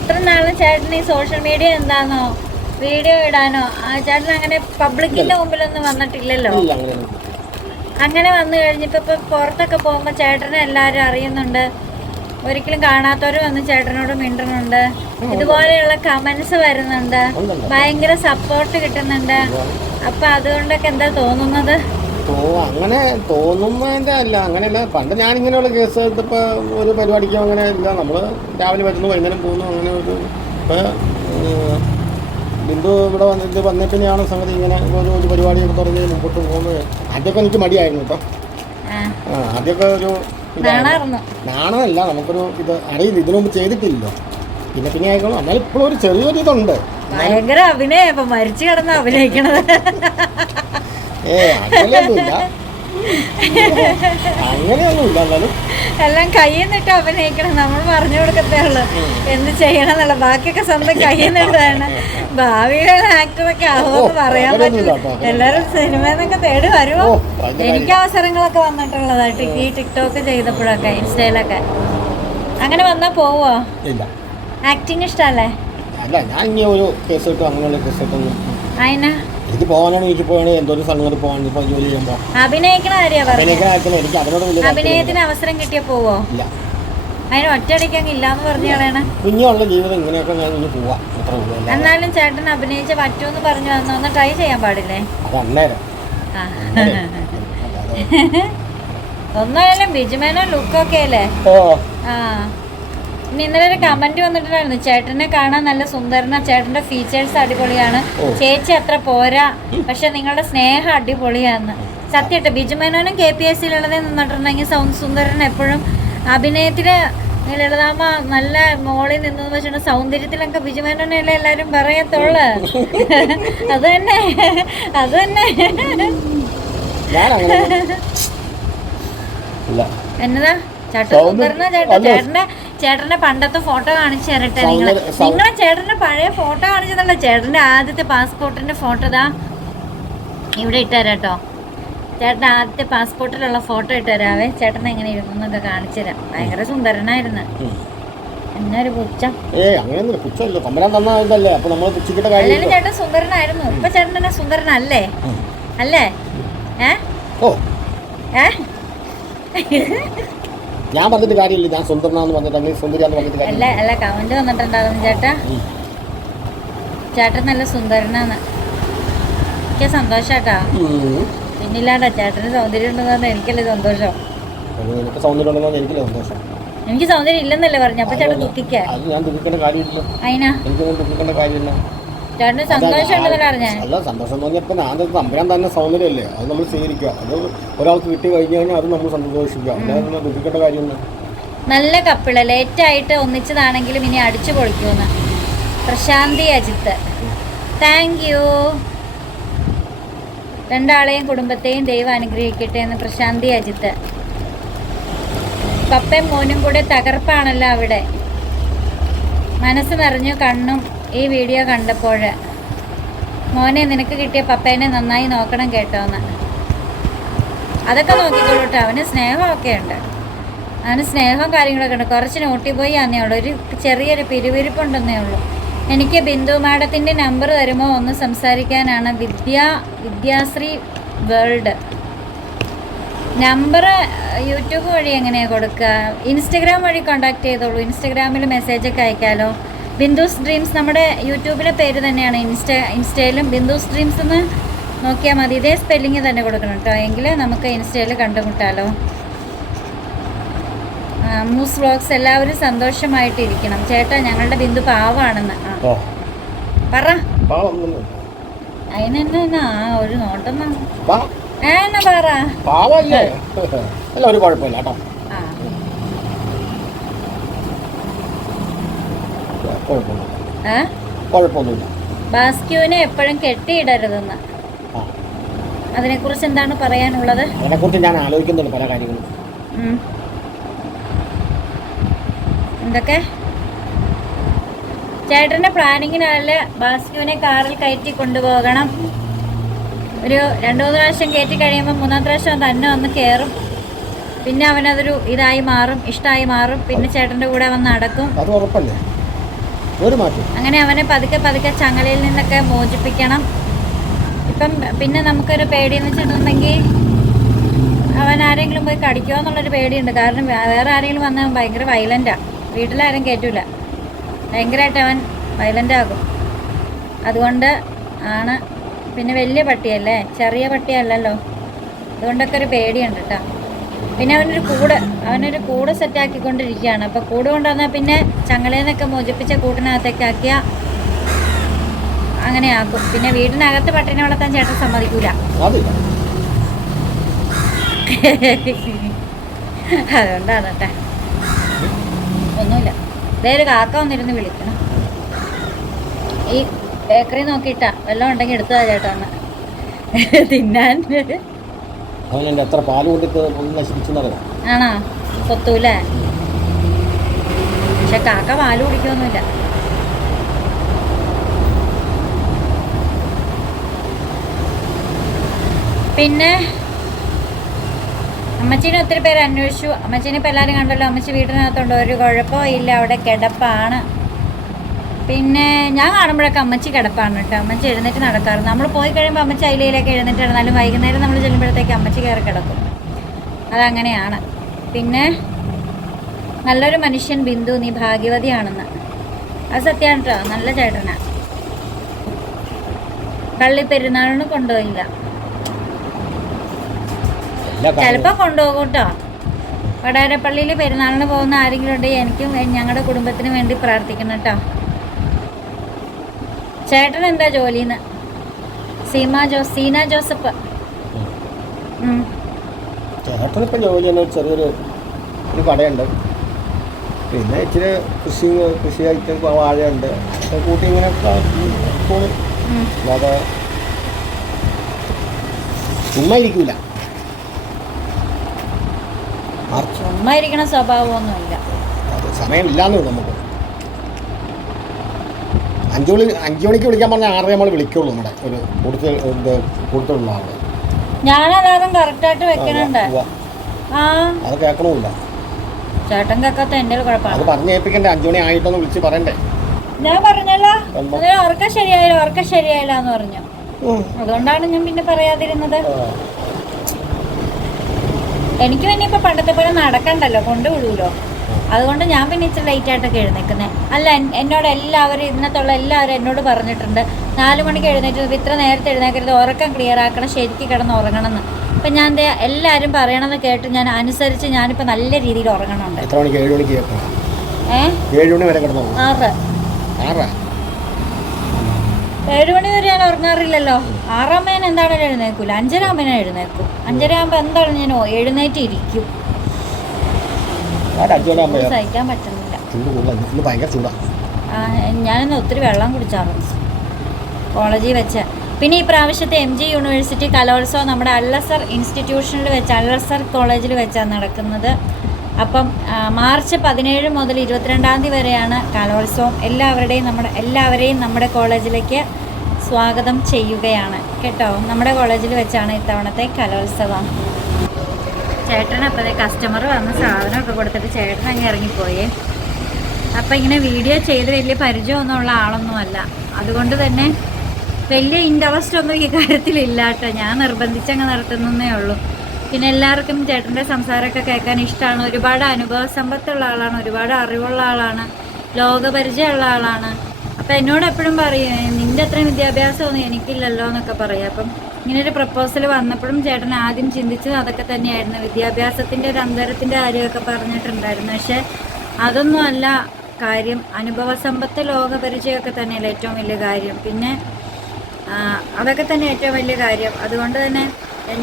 ഇത്ര നാളും ചേട്ടൻ ഈ സോഷ്യൽ മീഡിയ എന്താണോ വീഡിയോ ഇടാനോ ചേട്ടൻ അങ്ങനെ പബ്ലിക്കിന്റെ മുമ്പിലൊന്നും വന്നിട്ടില്ലല്ലോ. അങ്ങനെ വന്നു കഴിഞ്ഞിപ്പോ ഇപ്പൊ പുറത്തൊക്കെ പോകുമ്പോ ചേട്ടനെ എല്ലാരും അറിയുന്നുണ്ട്. ഒരിക്കലും കാണാത്തവര് വന്ന് ചേട്ടനോട് മിണ്ടുന്നുണ്ട്. ഇതുപോലെയുള്ള കമന്റ്സ് വരുന്നുണ്ട്, ഭയങ്കര സപ്പോർട്ട് കിട്ടുന്നുണ്ട്. അപ്പൊ അതുകൊണ്ടൊക്കെ എന്താ തോന്നുന്നത്? അങ്ങനെ തോന്നുന്നതിന്റെ അല്ല, അങ്ങനെയല്ല. പണ്ട് ഞാനിങ്ങനെയുള്ള കേസ് എടുത്തപ്പോ ഒരു പരിപാടിക്കോ അങ്ങനെ ഇല്ല. നമ്മള് രാവിലെ വരുന്നു, വൈകുന്നേരം പോകുന്നു. അങ്ങനെ ഒരു ബിന്ദു ഇവിടെ വന്നിട്ടാണ് സംഗതി ഇങ്ങനെ ഒരു പരിപാടിയൊക്കെ തുടങ്ങി മുമ്പോട്ട് പോകുന്നത്. ആദ്യമൊക്കെ എനിക്ക് മടിയായിരുന്നു കേട്ടോ. ആദ്യമൊക്കെ ഒരു നാണമല്ല, നമുക്കൊരു ഇത് അറിയില്ല, ഇതിനു മുമ്പ് ചെയ്തിട്ടില്ലല്ലോ. പിന്നെ ആയിക്കോളും. എന്നാലും ഇപ്പോഴും ഒരു ചെറിയൊരു ഇതുണ്ട്. ഭയങ്കര അഭിനയം മരിച്ചു കിടന്ന് അഭിനയിക്കണത്. അങ്ങനെയൊന്നുമില്ല. എന്നാലും എല്ലാം കയ്യിൽ നിന്നിട്ട് അഭിനയിക്കണം. നമ്മൾ പറഞ്ഞു കൊടുക്കത്തേ ഉള്ളു എന്ത് ചെയ്യണം എന്നുള്ള. ബാക്കിയൊക്കെ സ്വന്തം കയ്യിൽ നിന്നിട്ടാണ്. ഭാവിയിലെ ആക്ടറൊക്കെ ആവുമെന്ന് പറയാൻ പറ്റില്ല. എല്ലാരും സിനിമന്നൊക്കെ തേടി വരുമോ? എനിക്ക് അവസരങ്ങളൊക്കെ വന്നിട്ടുള്ളതായിട്ട് ഈ ടിക്ടോക്ക് ചെയ്തപ്പോഴൊക്കെ ഇൻസ്റ്റയിലൊക്കെ. അങ്ങനെ വന്നാ പോവോ? ആക്ടിങ് ഇഷ്ടല്ലേ? അല്ല, ഞാൻ ഇനി ഒരു കേസ് കിട്ടും അങ്ങനെയുള്ള കേസ് കിട്ടുന്നു. അതിനാ എനിക്ക് പോകാനാണ്, എനിക്ക് പോകണേ എന്തൊരു സംഗതി പോകാൻ ഇപ്പോൾ ജോലി ചെയ്യുമ്പോൾ അഭിനയിക്കണ കാര്യമാണ്. എനിക്ക് അതിനോട് അഭിനയത്തിന് അവസരം കിട്ടിയാ പോവോ? ഇല്ല, അതിന് ഒറ്റയടിക്കാൻ ഇല്ലാന്ന് പറഞ്ഞു കളയണ. കുഞ്ഞുള്ള ജീവിതം ഇങ്ങനെയൊക്കെ ഞാൻ ഇനി പോവാം. എന്നാലും ചേട്ടൻ അഭിനയിച്ച് പറ്റുമെന്ന് പറഞ്ഞു വന്നു, ഒന്ന് ട്രൈ ചെയ്യാൻ പാടില്ലേ? അത് അന്നേരം ഒന്നായാലും ബിജുമേനോ ലുക്കൊക്കെ അല്ലേ? ആ പിന്നെ ഇന്നലെ ഒരു കമന്റ് വന്നിട്ടുണ്ടായിരുന്നു, ചേട്ടനെ കാണാൻ നല്ല സുന്ദരന, ചേട്ടന്റെ ഫീച്ചേഴ്സ് അടിപൊളിയാണ്, ചേച്ചി അത്ര പോരാ, പക്ഷെ നിങ്ങളുടെ സ്നേഹം അടിപൊളിയാന്ന്. സത്യമായിട്ട് ബിജുമേനോനും KPSCയിലുള്ളതേ നിന്നിട്ടുണ്ടെങ്കിൽ സുന്ദരൻ എപ്പോഴും അഭിനയത്തില് ലളിതാമ്മ നല്ല മോളിൽ നിന്നു വെച്ചിട്ട് സൗന്ദര്യത്തിലൊക്കെ ബിജുമേനോനല്ലേ എല്ലാരും പറയത്തുള്ളു. അത് തന്നെ എന്നതാ ചേട്ടൻ സുന്ദരനാ? ചേട്ടന്റെ പണ്ടത്തെ ഫോട്ടോ കാണിച്ചു തരട്ടെ. നിങ്ങളെ ചേട്ടന്റെ പഴയ ഫോട്ടോ കാണിച്ചതല്ല, ചേട്ടന്റെ ആദ്യത്തെ പാസ്പോർട്ടിന്റെ ഫോട്ടോ ദാ ഇവിടെ ഇട്ടുതരാട്ടോ. ചേട്ടൻ്റെ ആദ്യത്തെ പാസ്പോർട്ടിലുള്ള ഫോട്ടോ ഇട്ടുതരാവേ. ചേട്ടൻ എങ്ങനെ ഇരുന്നു എന്നൊക്കെ കാണിച്ചു തരാം. ഭയങ്കര സുന്ദരനായിരുന്നു. എന്നൊരു പുച്ഛം. അല്ലെങ്കിൽ ചേട്ടൻ സുന്ദരനായിരുന്നു. ഇപ്പൊ ചേട്ടൻ തന്നെ സുന്ദരനല്ലേ? അല്ലേ? ഞാൻ പറഞ്ഞിട്ട് കാര്യമില്ല, ഞാൻ സുന്ദരനാന്ന് പറഞ്ഞിട്ട് അല്ല കമന്റ് വന്നിട്ടുണ്ടായിരുന്നു ചേട്ടാ, ചേട്ടൻ നല്ല സുന്ദരനാന്ന്. എനിക്ക് സന്തോഷാട്ടാ. പിന്നില്ലാണ്ടാ ചേട്ടന് സൗന്ദര്യം ഉണ്ടെന്ന് പറഞ്ഞാൽ എനിക്കല്ലേ സന്തോഷം. എനിക്ക് സൗന്ദര്യം ഇല്ലെന്നല്ലേ പറഞ്ഞു. അപ്പൊ ചേട്ടൻ ദുഃഖിക്കാ? അതിനാ ചേട്ടന് സന്തോഷം ഉണ്ടെന്നല്ലേ പറഞ്ഞേ? അല്ല, സന്തോഷം തോന്നിയപ്പോ ഞാൻ തമ്പുരാൻ തന്നെ സൗന്ദര്യമല്ലേ, അത് നമ്മൾ സ്വീകരിക്കുക. അത് ഒരാൾക്ക് കിട്ടി കഴിഞ്ഞു കഴിഞ്ഞാൽ അത് നമ്മൾ സന്തോഷിക്കുക. അല്ലാതെ ദുഃഖിക്കേണ്ട കാര്യമൊന്നും. നല്ല കപ്പിള് ലേറ്റായിട്ട് ഒന്നിച്ചതാണെങ്കിലും ഇനി അടിച്ചു പൊളിക്കുമെന്ന് പ്രശാന്തി അജിത്ത്. Thank you. രണ്ടാളെയും കുടുംബത്തെയും ദൈവം അനുഗ്രഹിക്കട്ടെ എന്ന് പ്രശാന്തി അജിത്ത്. പപ്പയും മോനും കൂടെ തകർപ്പാണല്ലോ അവിടെ. മനസ്സ് നിറഞ്ഞു കണ്ണും ഈ വീഡിയോ കണ്ടപ്പോൾ. മോനെ നിനക്ക് കിട്ടിയ പപ്പേനെ നന്നായി നോക്കണം കേട്ടോന്ന്. അതൊക്കെ നോക്കിക്കോളൂട്ടോ, അവന് സ്നേഹമൊക്കെ ഉണ്ട്. അവന് സ്നേഹവും കാര്യങ്ങളൊക്കെ ഉണ്ട്. കുറച്ച് നോട്ടി പോയി ആന്നേ ഉള്ളൂ, ഒരു ചെറിയൊരു പിരിവിരിപ്പുണ്ടെന്നേ ഉള്ളൂ. എനിക്ക് ബിന്ദു മാഡത്തിൻ്റെ നമ്പർ തരുമോ? ഒന്ന് സംസാരിക്കാനാണ്. വിദ്യാശ്രീ വേൾഡ്. നമ്പർ യൂട്യൂബ് വഴി എങ്ങനെയാണ് കൊടുക്കുക? ഇൻസ്റ്റഗ്രാം വഴി കോണ്ടാക്ട് ചെയ്തോളൂ. ഇൻസ്റ്റഗ്രാമിൽ മെസ്സേജൊക്കെ അയക്കാമല്ലോ. ബിന്ദുസ് ഡ്രീംസ് നമ്മുടെ യൂട്യൂബിലെ പേര് തന്നെയാണ്. ഇൻസ്റ്റയിലും ബിന്ദുസ് ഡ്രീംസ് എന്ന് നോക്കിയാൽ മതി. ഇതേ സ്പെല്ലിങ് തന്നെ കൊടുക്കണം കേട്ടോ, എങ്കിൽ നമുക്ക് ഇൻസ്റ്റയിൽ കണ്ടുമുട്ടാലോ. മൂസ് വ്ലോഗ്സ് എല്ലാവരും സന്തോഷമായിട്ടിരിക്കണം. ചേട്ടാ ഞങ്ങളുടെ ബിന്ദു പാവാണെന്ന്. ഓ പറ പാവൊന്നും അതിനെന്നാ ഒരു നോട്ടം പാ എന്നാ പറ. പാവല്ലേ അല്ല ഒരു കുഴപ്പമില്ല കേട്ടോ. ആ കുഴപ്പമൊന്നുമില്ല കുഴപ്പമൊന്നുമില്ല. ബാസ്ക്യൂവിനെ എപ്പോഴും കെട്ടിയിടരുതെന്ന്. അതിനെക്കുറിച്ച് എന്താണ് പറയാനുള്ളത്? അതിനെക്കുറിച്ച് ഞാൻ ആലോചിക്കുന്നുണ്ട് പല കാര്യങ്ങളും. എന്തൊക്കെ? ചേട്ടൻ്റെ പ്ലാനിങ്ങിനാല് ബാസ്ക്യൂവിനെ കാറിൽ കയറ്റി കൊണ്ടുപോകണം. ഒരു 2-3 പ്രാവശ്യം കയറ്റി കഴിയുമ്പോൾ 3-ാമത്തെ പ്രാവശ്യം തന്നെ വന്ന് കയറും. പിന്നെ അവനതൊരു ഇതായി മാറും, ഇഷ്ടമായി മാറും. പിന്നെ ചേട്ടൻ്റെ കൂടെ വന്ന് നടക്കും. അത് ഉറപ്പല്ലേ, ഒരു മാറ്റം. അങ്ങനെ അവനെ പതുക്കെ പതുക്കെ ചങ്ങലയിൽ നിന്നൊക്കെ മോചിപ്പിക്കണം. ഇപ്പം പിന്നെ നമുക്കൊരു പേടിയെന്ന് വെച്ചിട്ടുണ്ടെങ്കിൽ അവൻ ആരെങ്കിലും പോയി കടിക്കുമോ എന്നുള്ളൊരു പേടിയുണ്ട്. കാരണം വേറെ ആരെങ്കിലും വന്നാൽ ഭയങ്കര വയലൻ്റാണ്. വീട്ടിലാരും കയറ്റൂല, ഭയങ്കരമായിട്ട് അവൻ വയലൻ്റ് ആകും. അതുകൊണ്ട് ആണ്. പിന്നെ വലിയ പട്ടിയല്ലേ, ചെറിയ പട്ടിയല്ലല്ലോ, അതുകൊണ്ടൊക്കെ ഒരു പേടിയുണ്ട് കേട്ടോ. പിന്നെ അവനൊരു കൂട് സെറ്റാക്കിക്കൊണ്ടിരിക്കുകയാണ്. അപ്പോൾ കൂട് കൊണ്ടുവന്നാൽ പിന്നെ ചങ്ങലയിൽ നിന്നൊക്കെ മോചിപ്പിച്ച കൂട്ടിനകത്തേക്ക് ആക്കിയാൽ അങ്ങനെ ആക്കും. പിന്നെ വീടിനകത്ത് പട്ടിനെ വളർത്താൻ ചേട്ടൻ സമ്മതിക്കൂല. അതുകൊണ്ടാണ് കേട്ടോ. ഒന്നുമില്ല, വേറെ കാക്ക വന്നിരുന്ന് വിളിക്കണം. ഈ ബേക്കറി നോക്കിയിട്ടാ വല്ലതും ഉണ്ടെങ്കിൽ എടുത്തതാ ചേട്ടാന്ന് തിന്നാൻ. എത്ര പാല് കൊടുത്ത് നശിപ്പിച്ചെന്നറിയാം. ആണോ? കൊത്തൂലേ? പക്ഷെ കാക്ക പാല് കുടിക്കൊന്നുമില്ല. പിന്നെ അമ്മച്ചീനെ ഒത്തിരി പേര് അന്വേഷിച്ചു. അമ്മച്ചീനെ ഇപ്പം എല്ലാവരും കണ്ടല്ലോ. അമ്മച്ചി വീട്ടിനകത്തുണ്ട്, ഒരു കുഴപ്പവും ഇല്ല, അവിടെ കിടപ്പാണ്. പിന്നെ ഞാൻ കാണുമ്പോഴൊക്കെ അമ്മച്ചി കിടപ്പാണ് കേട്ടോ. അമ്മച്ചി എഴുന്നേറ്റ് നടക്കാറ്. നമ്മൾ പോയി കഴിയുമ്പോൾ അമ്മച്ചി അതിലേക്ക് എഴുന്നേറ്റ് നടന്നാലും വൈകുന്നേരം നമ്മൾ ചെല്ലുമ്പോഴത്തേക്ക് അമ്മച്ചി കയറി കിടക്കും. അതങ്ങനെയാണ്. പിന്നെ നല്ലൊരു മനുഷ്യൻ ബിന്ദു, നീ ഭാഗ്യവതിയാണെന്ന്. അത് സത്യമാണ് കേട്ടോ. നല്ല ചേട്ടനാ. പള്ളി പെരുന്നാളിന് കൊണ്ടുപോയില്ല, ചിലപ്പോൾ കൊണ്ടുപോകും കേട്ടോ. വടാരപ്പള്ളിയിൽ പെരുന്നാളിന് പോകുന്ന ആരെങ്കിലും ഉണ്ടെങ്കിൽ എനിക്കും ഞങ്ങളുടെ കുടുംബത്തിന് വേണ്ടി പ്രാർത്ഥിക്കണം കേട്ടോ. ചേട്ടൻ എന്താ ജോലിന്ന്? സീന ജോസഫ്. ചേട്ടനിപ്പോൾ ജോലി ചെറിയൊരു കടയുണ്ട്. പിന്നെ ഇച്ചിരി കൃഷിയായിട്ട് വാഴയുണ്ട്. കൂട്ടി ഇങ്ങനെ അല്ലാതെ ചുമ്മാ ഇരിക്കില്ല. ചുമ്മാ ഇരിക്കണ സ്വഭാവമൊന്നുമില്ല. സമയമില്ലാന്ന് നമുക്ക് 5 മണിക്ക് വിളിക്കാൻ പറഞ്ഞാൽ 6 നമ്മൾ വിളിക്കുള്ളൂ. നമ്മുടെ ഒരു കൊടുത്തുള്ള ആള് ഞാനതാതും കറക്റ്റായിട്ട് വെക്കണുണ്ട്. അത് കേൾക്കണമില്ല. ചേട്ടൻ കേൾക്കാത്ത എൻ്റെ കുഴപ്പമാണ്. അത് പറഞ്ഞേൽപ്പിക്കണ്ടേ? 5 മണി ആയിട്ടൊന്ന് വിളിച്ച് പറയണ്ടേ? ഞാൻ പറഞ്ഞല്ലോ, ഉറക്കം ശരിയായില്ല എന്ന് പറഞ്ഞു. അതുകൊണ്ടാണ് ഞാൻ പിന്നെ പറയാതിരുന്നത്. എനിക്ക് പിന്നെ ഇപ്പൊ പണ്ടത്തെ പോലെ നടക്കണ്ടല്ലോ, കൊണ്ടുവിടുമല്ലോ. അതുകൊണ്ട് ഞാൻ പിന്നെ ഇച്ചിരി ലേറ്റായിട്ടൊക്കെ എഴുന്നേക്കുന്നത്. അല്ല, എന്നോട് എല്ലാവരും ഇന്നത്തുള്ള എല്ലാവരും എന്നോട് പറഞ്ഞിട്ടുണ്ട് 4 മണിക്ക് എഴുന്നേറ്റ് ഇത്ര നേരത്തെ എഴുന്നേക്കരുത്, ഉറക്കം ക്ലിയർ ആക്കണം, ശരിക്ക് കിടന്ന് ഉറങ്ങണം എന്ന്. അപ്പം ഞാൻ എല്ലാവരും പറയണമെന്ന് കേട്ട് ഞാൻ അനുസരിച്ച് ഞാനിപ്പോൾ നല്ല രീതിയിൽ ഉറങ്ങണുണ്ട്. 7 മണിക്ക് 7 മണി വരെ കിടന്നു. 7 മണി വരെ ഞാൻ ഉറങ്ങാറില്ലല്ലോ. 6 എന്താണെങ്കിലും എഴുന്നേക്കൂല. 5:30 എഴുന്നേക്കും. 5:30 എന്താണെങ്കിലും ഞാൻ എഴുന്നേറ്റിരിക്കും. സഹിക്കാൻ പറ്റുന്നില്ല. ഞാനിന്ന് ഒത്തിരി വെള്ളം കുടിച്ചാറുണ്ട് കോളേജിൽ വെച്ച്. പിന്നെ ഈ പ്രാവശ്യത്തെ MG യൂണിവേഴ്സിറ്റി കലോത്സവം നമ്മുടെ അല്ലസർ ഇൻസ്റ്റിറ്റ്യൂഷനിൽ വെച്ച്, അല്ലസർ കോളേജിൽ വെച്ചാണ് നടക്കുന്നത്. അപ്പം മാർച്ച് 17 മുതൽ 22 തീയതി വരെയാണ് കലോത്സവം. എല്ലാവരെയും നമ്മുടെ കോളേജിലേക്ക് സ്വാഗതം ചെയ്യുകയാണ് കേട്ടോ. നമ്മുടെ കോളേജിൽ വെച്ചാണ് ഇത്തവണത്തെ കലോത്സവം. ചേട്ടൻ അപ്പോഴത്തെ കസ്റ്റമർ വന്ന് സാധനമൊക്കെ കൊടുത്തിട്ട് ചേട്ടൻ അങ്ങ് ഇറങ്ങിപ്പോയേ. അപ്പം ഇങ്ങനെ വീഡിയോ ചെയ്ത് വലിയ പരിചയമൊന്നുമുള്ള ആളൊന്നുമല്ല. അതുകൊണ്ട് തന്നെ വലിയ ഇൻട്രസ്റ്റ് ഒന്നും ഈ കാര്യത്തിലില്ല കേട്ടോ. ഞാൻ നിർബന്ധിച്ചങ്ങ് നടത്തുന്നേ ഉള്ളൂ. പിന്നെ എല്ലാവർക്കും ചേട്ടൻ്റെ സംസാരമൊക്കെ കേൾക്കാൻ ഇഷ്ടമാണ്. ഒരുപാട് അനുഭവ സമ്പത്തുള്ള ആളാണ്, ഒരുപാട് അറിവുള്ള ആളാണ്, ലോകപരിചയമുള്ള ആളാണ്. അപ്പം എന്നോട് എപ്പോഴും പറയും നിൻ്റെ അത്രയും വിദ്യാഭ്യാസമൊന്നും എനിക്കില്ലല്ലോ എന്നൊക്കെ പറയും. അപ്പം ഇങ്ങനൊരു പ്രപ്പോസൽ വന്നപ്പോഴും ചേട്ടൻ ആദ്യം ചിന്തിച്ചത് അതൊക്കെ തന്നെയായിരുന്നു. വിദ്യാഭ്യാസത്തിൻ്റെ ഒരു അന്തരത്തിൻ്റെ കാര്യമൊക്കെ പറഞ്ഞിട്ടുണ്ടായിരുന്നു. പക്ഷെ അതൊന്നും അല്ല കാര്യം. അനുഭവ സമ്പത്ത്, ലോകപരിചയമൊക്കെ തന്നെയല്ലേ ഏറ്റവും വലിയ കാര്യം. പിന്നെ അതൊക്കെ തന്നെ ഏറ്റവും വലിയ കാര്യം. അതുകൊണ്ട് തന്നെ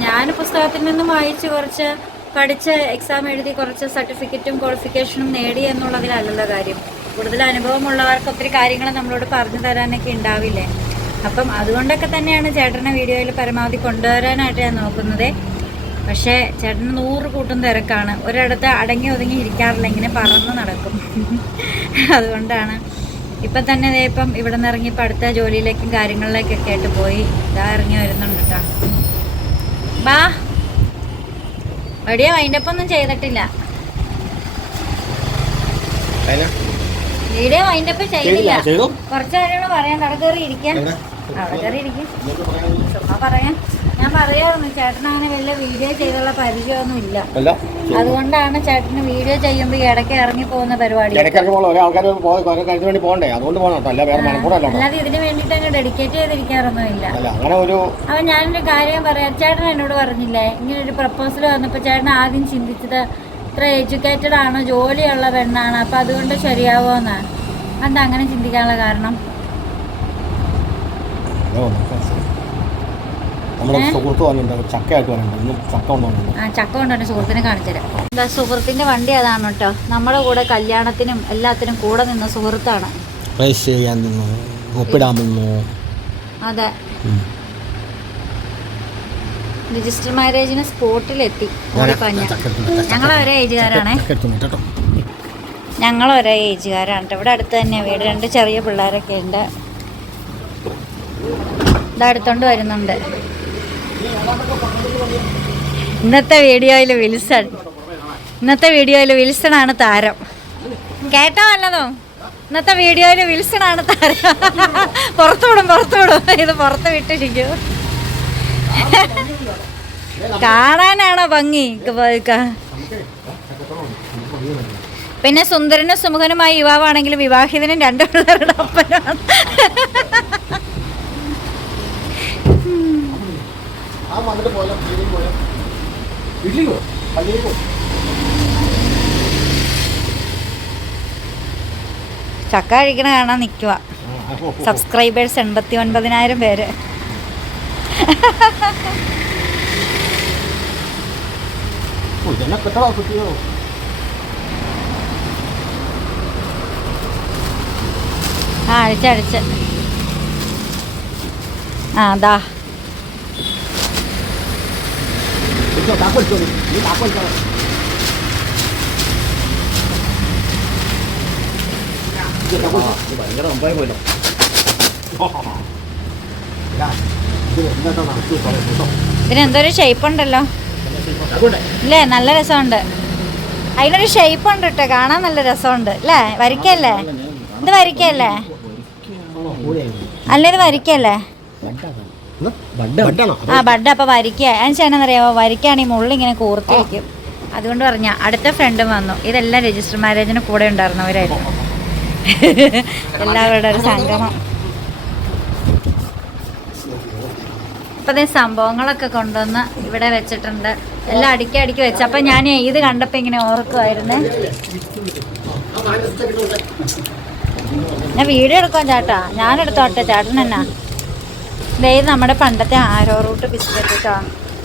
ഞാൻ പുസ്തകത്തിൽ നിന്നും വായിച്ച് കുറച്ച് പഠിച്ച് എക്സാം എഴുതി കുറച്ച് സർട്ടിഫിക്കറ്റും ക്വാളിഫിക്കേഷനും നേടി എന്നുള്ളതിലല്ലല്ലോ കാര്യം. കൂടുതൽ അനുഭവമുള്ളവർക്ക് ഒത്തിരി കാര്യങ്ങൾ നമ്മളോട് പറഞ്ഞു തരാനൊക്കെ ഉണ്ടാവില്ലേ. അപ്പം അതുകൊണ്ടൊക്കെ തന്നെയാണ് ചേട്ടനെ വീഡിയോയിൽ പരമാവധി കൊണ്ടുവരാനായിട്ട് ഞാൻ നോക്കുന്നത്. പക്ഷേ ചേട്ടന് 100 കൂട്ടം തിരക്കാണ്. ഒരിടത്ത് അടങ്ങി ഒതുങ്ങി ഇരിക്കാറില്ല, ഇങ്ങനെ പറന്ന് നടക്കും. അതുകൊണ്ടാണ് ഇപ്പം തന്നെ ഇപ്പം ഇവിടെ നിന്ന് ഇറങ്ങി ഇപ്പം അടുത്ത ജോലിയിലേക്കും കാര്യങ്ങളിലേക്കൊക്കെ ആയിട്ട് പോയി ഇതാ ഇറങ്ങി വരുന്നുണ്ട് കേട്ടോ. ബാ എവിടെയാ വൈൻഡപ്പൊന്നും ചെയ്തിട്ടില്ല. വീഡിയോ വൈൻഡപ്പ് ചെയ്തില്ല. കുറച്ച് കാര്യങ്ങൾ പറയാൻ അവിടെ കയറി ഇരിക്കാൻ. അവിടെ കയറി ഇരിക്കും. ചുമ്മാ പറയാൻ ഞാൻ പറയാറുണ്ട് ചേട്ടൻ അങ്ങനെ വലിയ വീഡിയോ ചെയ്തുള്ള പരിചയമൊന്നും ഇല്ല. അതുകൊണ്ടാണ് ചേട്ടന് വീഡിയോ ചെയ്യുമ്പോൾ ഇടയ്ക്ക് ഇറങ്ങി പോകുന്ന പരിപാടി. അല്ലാതെ ഇതിന് വേണ്ടിയിട്ട് അങ്ങ് ഡെഡിക്കേറ്റ് ചെയ്തിരിക്കാറൊന്നും ഇല്ല. അപ്പൊ ഞാനൊരു കാര്യം പറയാം. ചേട്ടൻ എന്നോട് പറഞ്ഞില്ലേ ഇങ്ങനെ ഒരു പ്രപ്പോസൽ വന്നപ്പോൾ ചേട്ടൻ ആദ്യം ചിന്തിച്ചത് ഇത്ര എഡ്യൂക്കേറ്റഡ് ആണ്, ജോലിയുള്ള പെണ്ണാണ്, അപ്പൊ അതുകൊണ്ട് ശരിയാവോ എന്നാണ്. എന്താ അങ്ങനെ ചിന്തിക്കാനുള്ള കാരണം? ചക്ക കൊണ്ടുവന്നെ സുഹൃത്തിനെ കാണിച്ചുതരാം. എന്താ സുഹൃത്തിന്റെ വണ്ടി അതാണ് കേട്ടോ. നമ്മുടെ കൂടെ കല്യാണത്തിനും എല്ലാത്തിനും കൂടെ നിന്ന സുഹൃത്താണ്. അതെ, രജിസ്റ്റർ മാരേജിന് സ്പോട്ടിലെത്തി. ഞങ്ങളൊരേ ഏജുകാരാണേ. ഞങ്ങളൊരേ ഏജുകാരാണ് കേട്ടോ. ഇവിടെ അടുത്ത് തന്നെയാണ് വീട്. 2 ചെറിയ പിള്ളേരൊക്കെ ഉണ്ട്. ഇതടുത്തോണ്ട് വരുന്നുണ്ട്. ഇന്നത്തെ വീഡിയോയിൽ വിൽസൺ ആണ് താരം. കേട്ടോ വല്ലതോ? ഇന്നത്തെ വീഡിയോയിൽ വിൽസൺ ആണ് താരം. പുറത്തുവിടും. ഇത് പുറത്ത് വിട്ടിരിക്കും. കാണാനാണോ ഭംഗി? പിന്നെ സുന്ദരനും സുമുഖനുമായ യുവാവാണെങ്കിലും വിവാഹിതനും 2 പിള്ളേരുടെ ഒപ്പനാണ്. ചക്ക കഴിക്കണ കാണാൻ നിൽക്കുക. സബ്സ്ക്രൈബേഴ്സ് 89,000 പേര്. അടിച്ച് ദാ ഇതിനെന്തൊരു ഷേപ്പ് ഉണ്ടല്ലോ അല്ലേ? നല്ല രസമുണ്ട്. അതിനൊരു ഷേപ്പ് ഉണ്ട് കേട്ടോ. കാണാൻ നല്ല രസമുണ്ട് അല്ലേ? വരിക്കല്ലേ ഇത്? വരിക്കല്ലേ? അല്ല ഇത് വരിക്കല്ലേ? ബഡ്. അപ്പൊ വരിക്ക ചെയ്യാനെന്നറിയാമോ? വരിക്കാണ് ഈ മുള്ളിങ്ങനെ കൂർത്തി വയ്ക്കും. അതുകൊണ്ട് പറഞ്ഞ അടുത്ത ഫ്രണ്ടും വന്നു. ഇതെല്ലാം രജിസ്റ്റർ മാരേജിന് കൂടെ ഉണ്ടായിരുന്നവരായിരുന്നു. എല്ലാവരുടെ ഒരു സംഗമം. ഇപ്പൊ സംഭവങ്ങളൊക്കെ കൊണ്ടുവന്ന് ഇവിടെ വെച്ചിട്ടുണ്ട്. എല്ലാം അടുക്കി വെച്ച. അപ്പൊ ഞാൻ ഇത് കണ്ടപ്പോ ഇങ്ങനെ ഓർക്കുമായിരുന്നേ. ഞാൻ വീഡിയോ എടുക്കാം ചേട്ടാ. ഞാനെടുത്തോട്ടെ, ചേട്ടൻ എന്നാ. ഇത് നമ്മുടെ പണ്ടത്തെ ആരോ റൂട്ട് ബിസ്ക്കറ്റ് കേട്ടോ.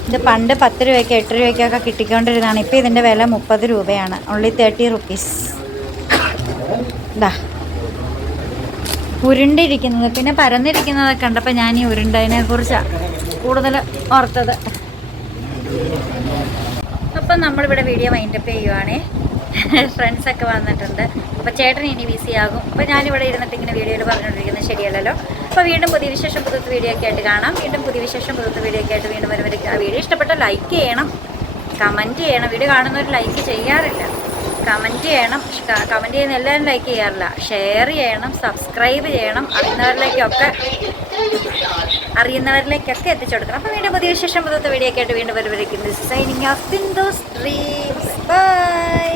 ഇത് പണ്ട് 10 രൂപയ്ക്ക് 8 രൂപയ്ക്കൊക്കെ കിട്ടിക്കൊണ്ടിരുന്നതാണ്. ഇപ്പം ഇതിൻ്റെ വില 30 രൂപയാണ്. Only 30 rupees. ഇതാ ഉരുണ്ടിരിക്കുന്നത്. പിന്നെ പരന്നിരിക്കുന്നതൊക്കെ കണ്ടപ്പോൾ ഞാൻ ഈ ഉരുണ്ടതിനെ കുറിച്ചാണ് കൂടുതൽ ഓർത്തത്. അപ്പം നമ്മളിവിടെ വീഡിയോ വൈൻഡപ്പ് ചെയ്യുവാണേ. ഫ്രണ്ട്സൊക്കെ വന്നിട്ടുണ്ട്. അപ്പോൾ ചേട്ടൻ ഇനി ബിസി ആകും. അപ്പോൾ ഞാനിവിടെ ഇരുന്നിട്ട് ഇങ്ങനെ വീഡിയോയിൽ പറഞ്ഞുകൊണ്ടിരിക്കുന്നത് ശരിയല്ലല്ലോ. അപ്പോൾ വീണ്ടും പുതിയ വിശേഷം പുതുത്ത വീഡിയോ ഒക്കെ ആയിട്ട് കാണാം. വീണ്ടും പുതിയ വിശേഷം പുതുത്ത വീഡിയോ ഒക്കെ ആയിട്ട് വീണ്ടും വരുമ്പോഴേക്കും ആ വീഡിയോ ഇഷ്ടപ്പെട്ട ലൈക്ക് ചെയ്യണം, കമൻറ്റ് ചെയ്യണം. വീഡിയോ കാണുന്നവർ ലൈക്ക് ചെയ്യാറില്ല, കമൻറ്റ് ചെയ്യണം. കമൻറ്റ് ചെയ്യുന്ന എല്ലാവരും ലൈക്ക് ചെയ്യാറില്ല. ഷെയർ ചെയ്യണം, സബ്സ്ക്രൈബ് ചെയ്യണം. അറിയുന്നവരിലേക്കൊക്കെ എത്തിച്ചു കൊടുക്കണം. അപ്പോൾ വീണ്ടും പുതിയ വിശേഷം പുതുത്ത വീഡിയോ ഒക്കെ ആയിട്ട് വീണ്ടും വരുമ്പോഴേക്കും signing off Bindu's dreams. By.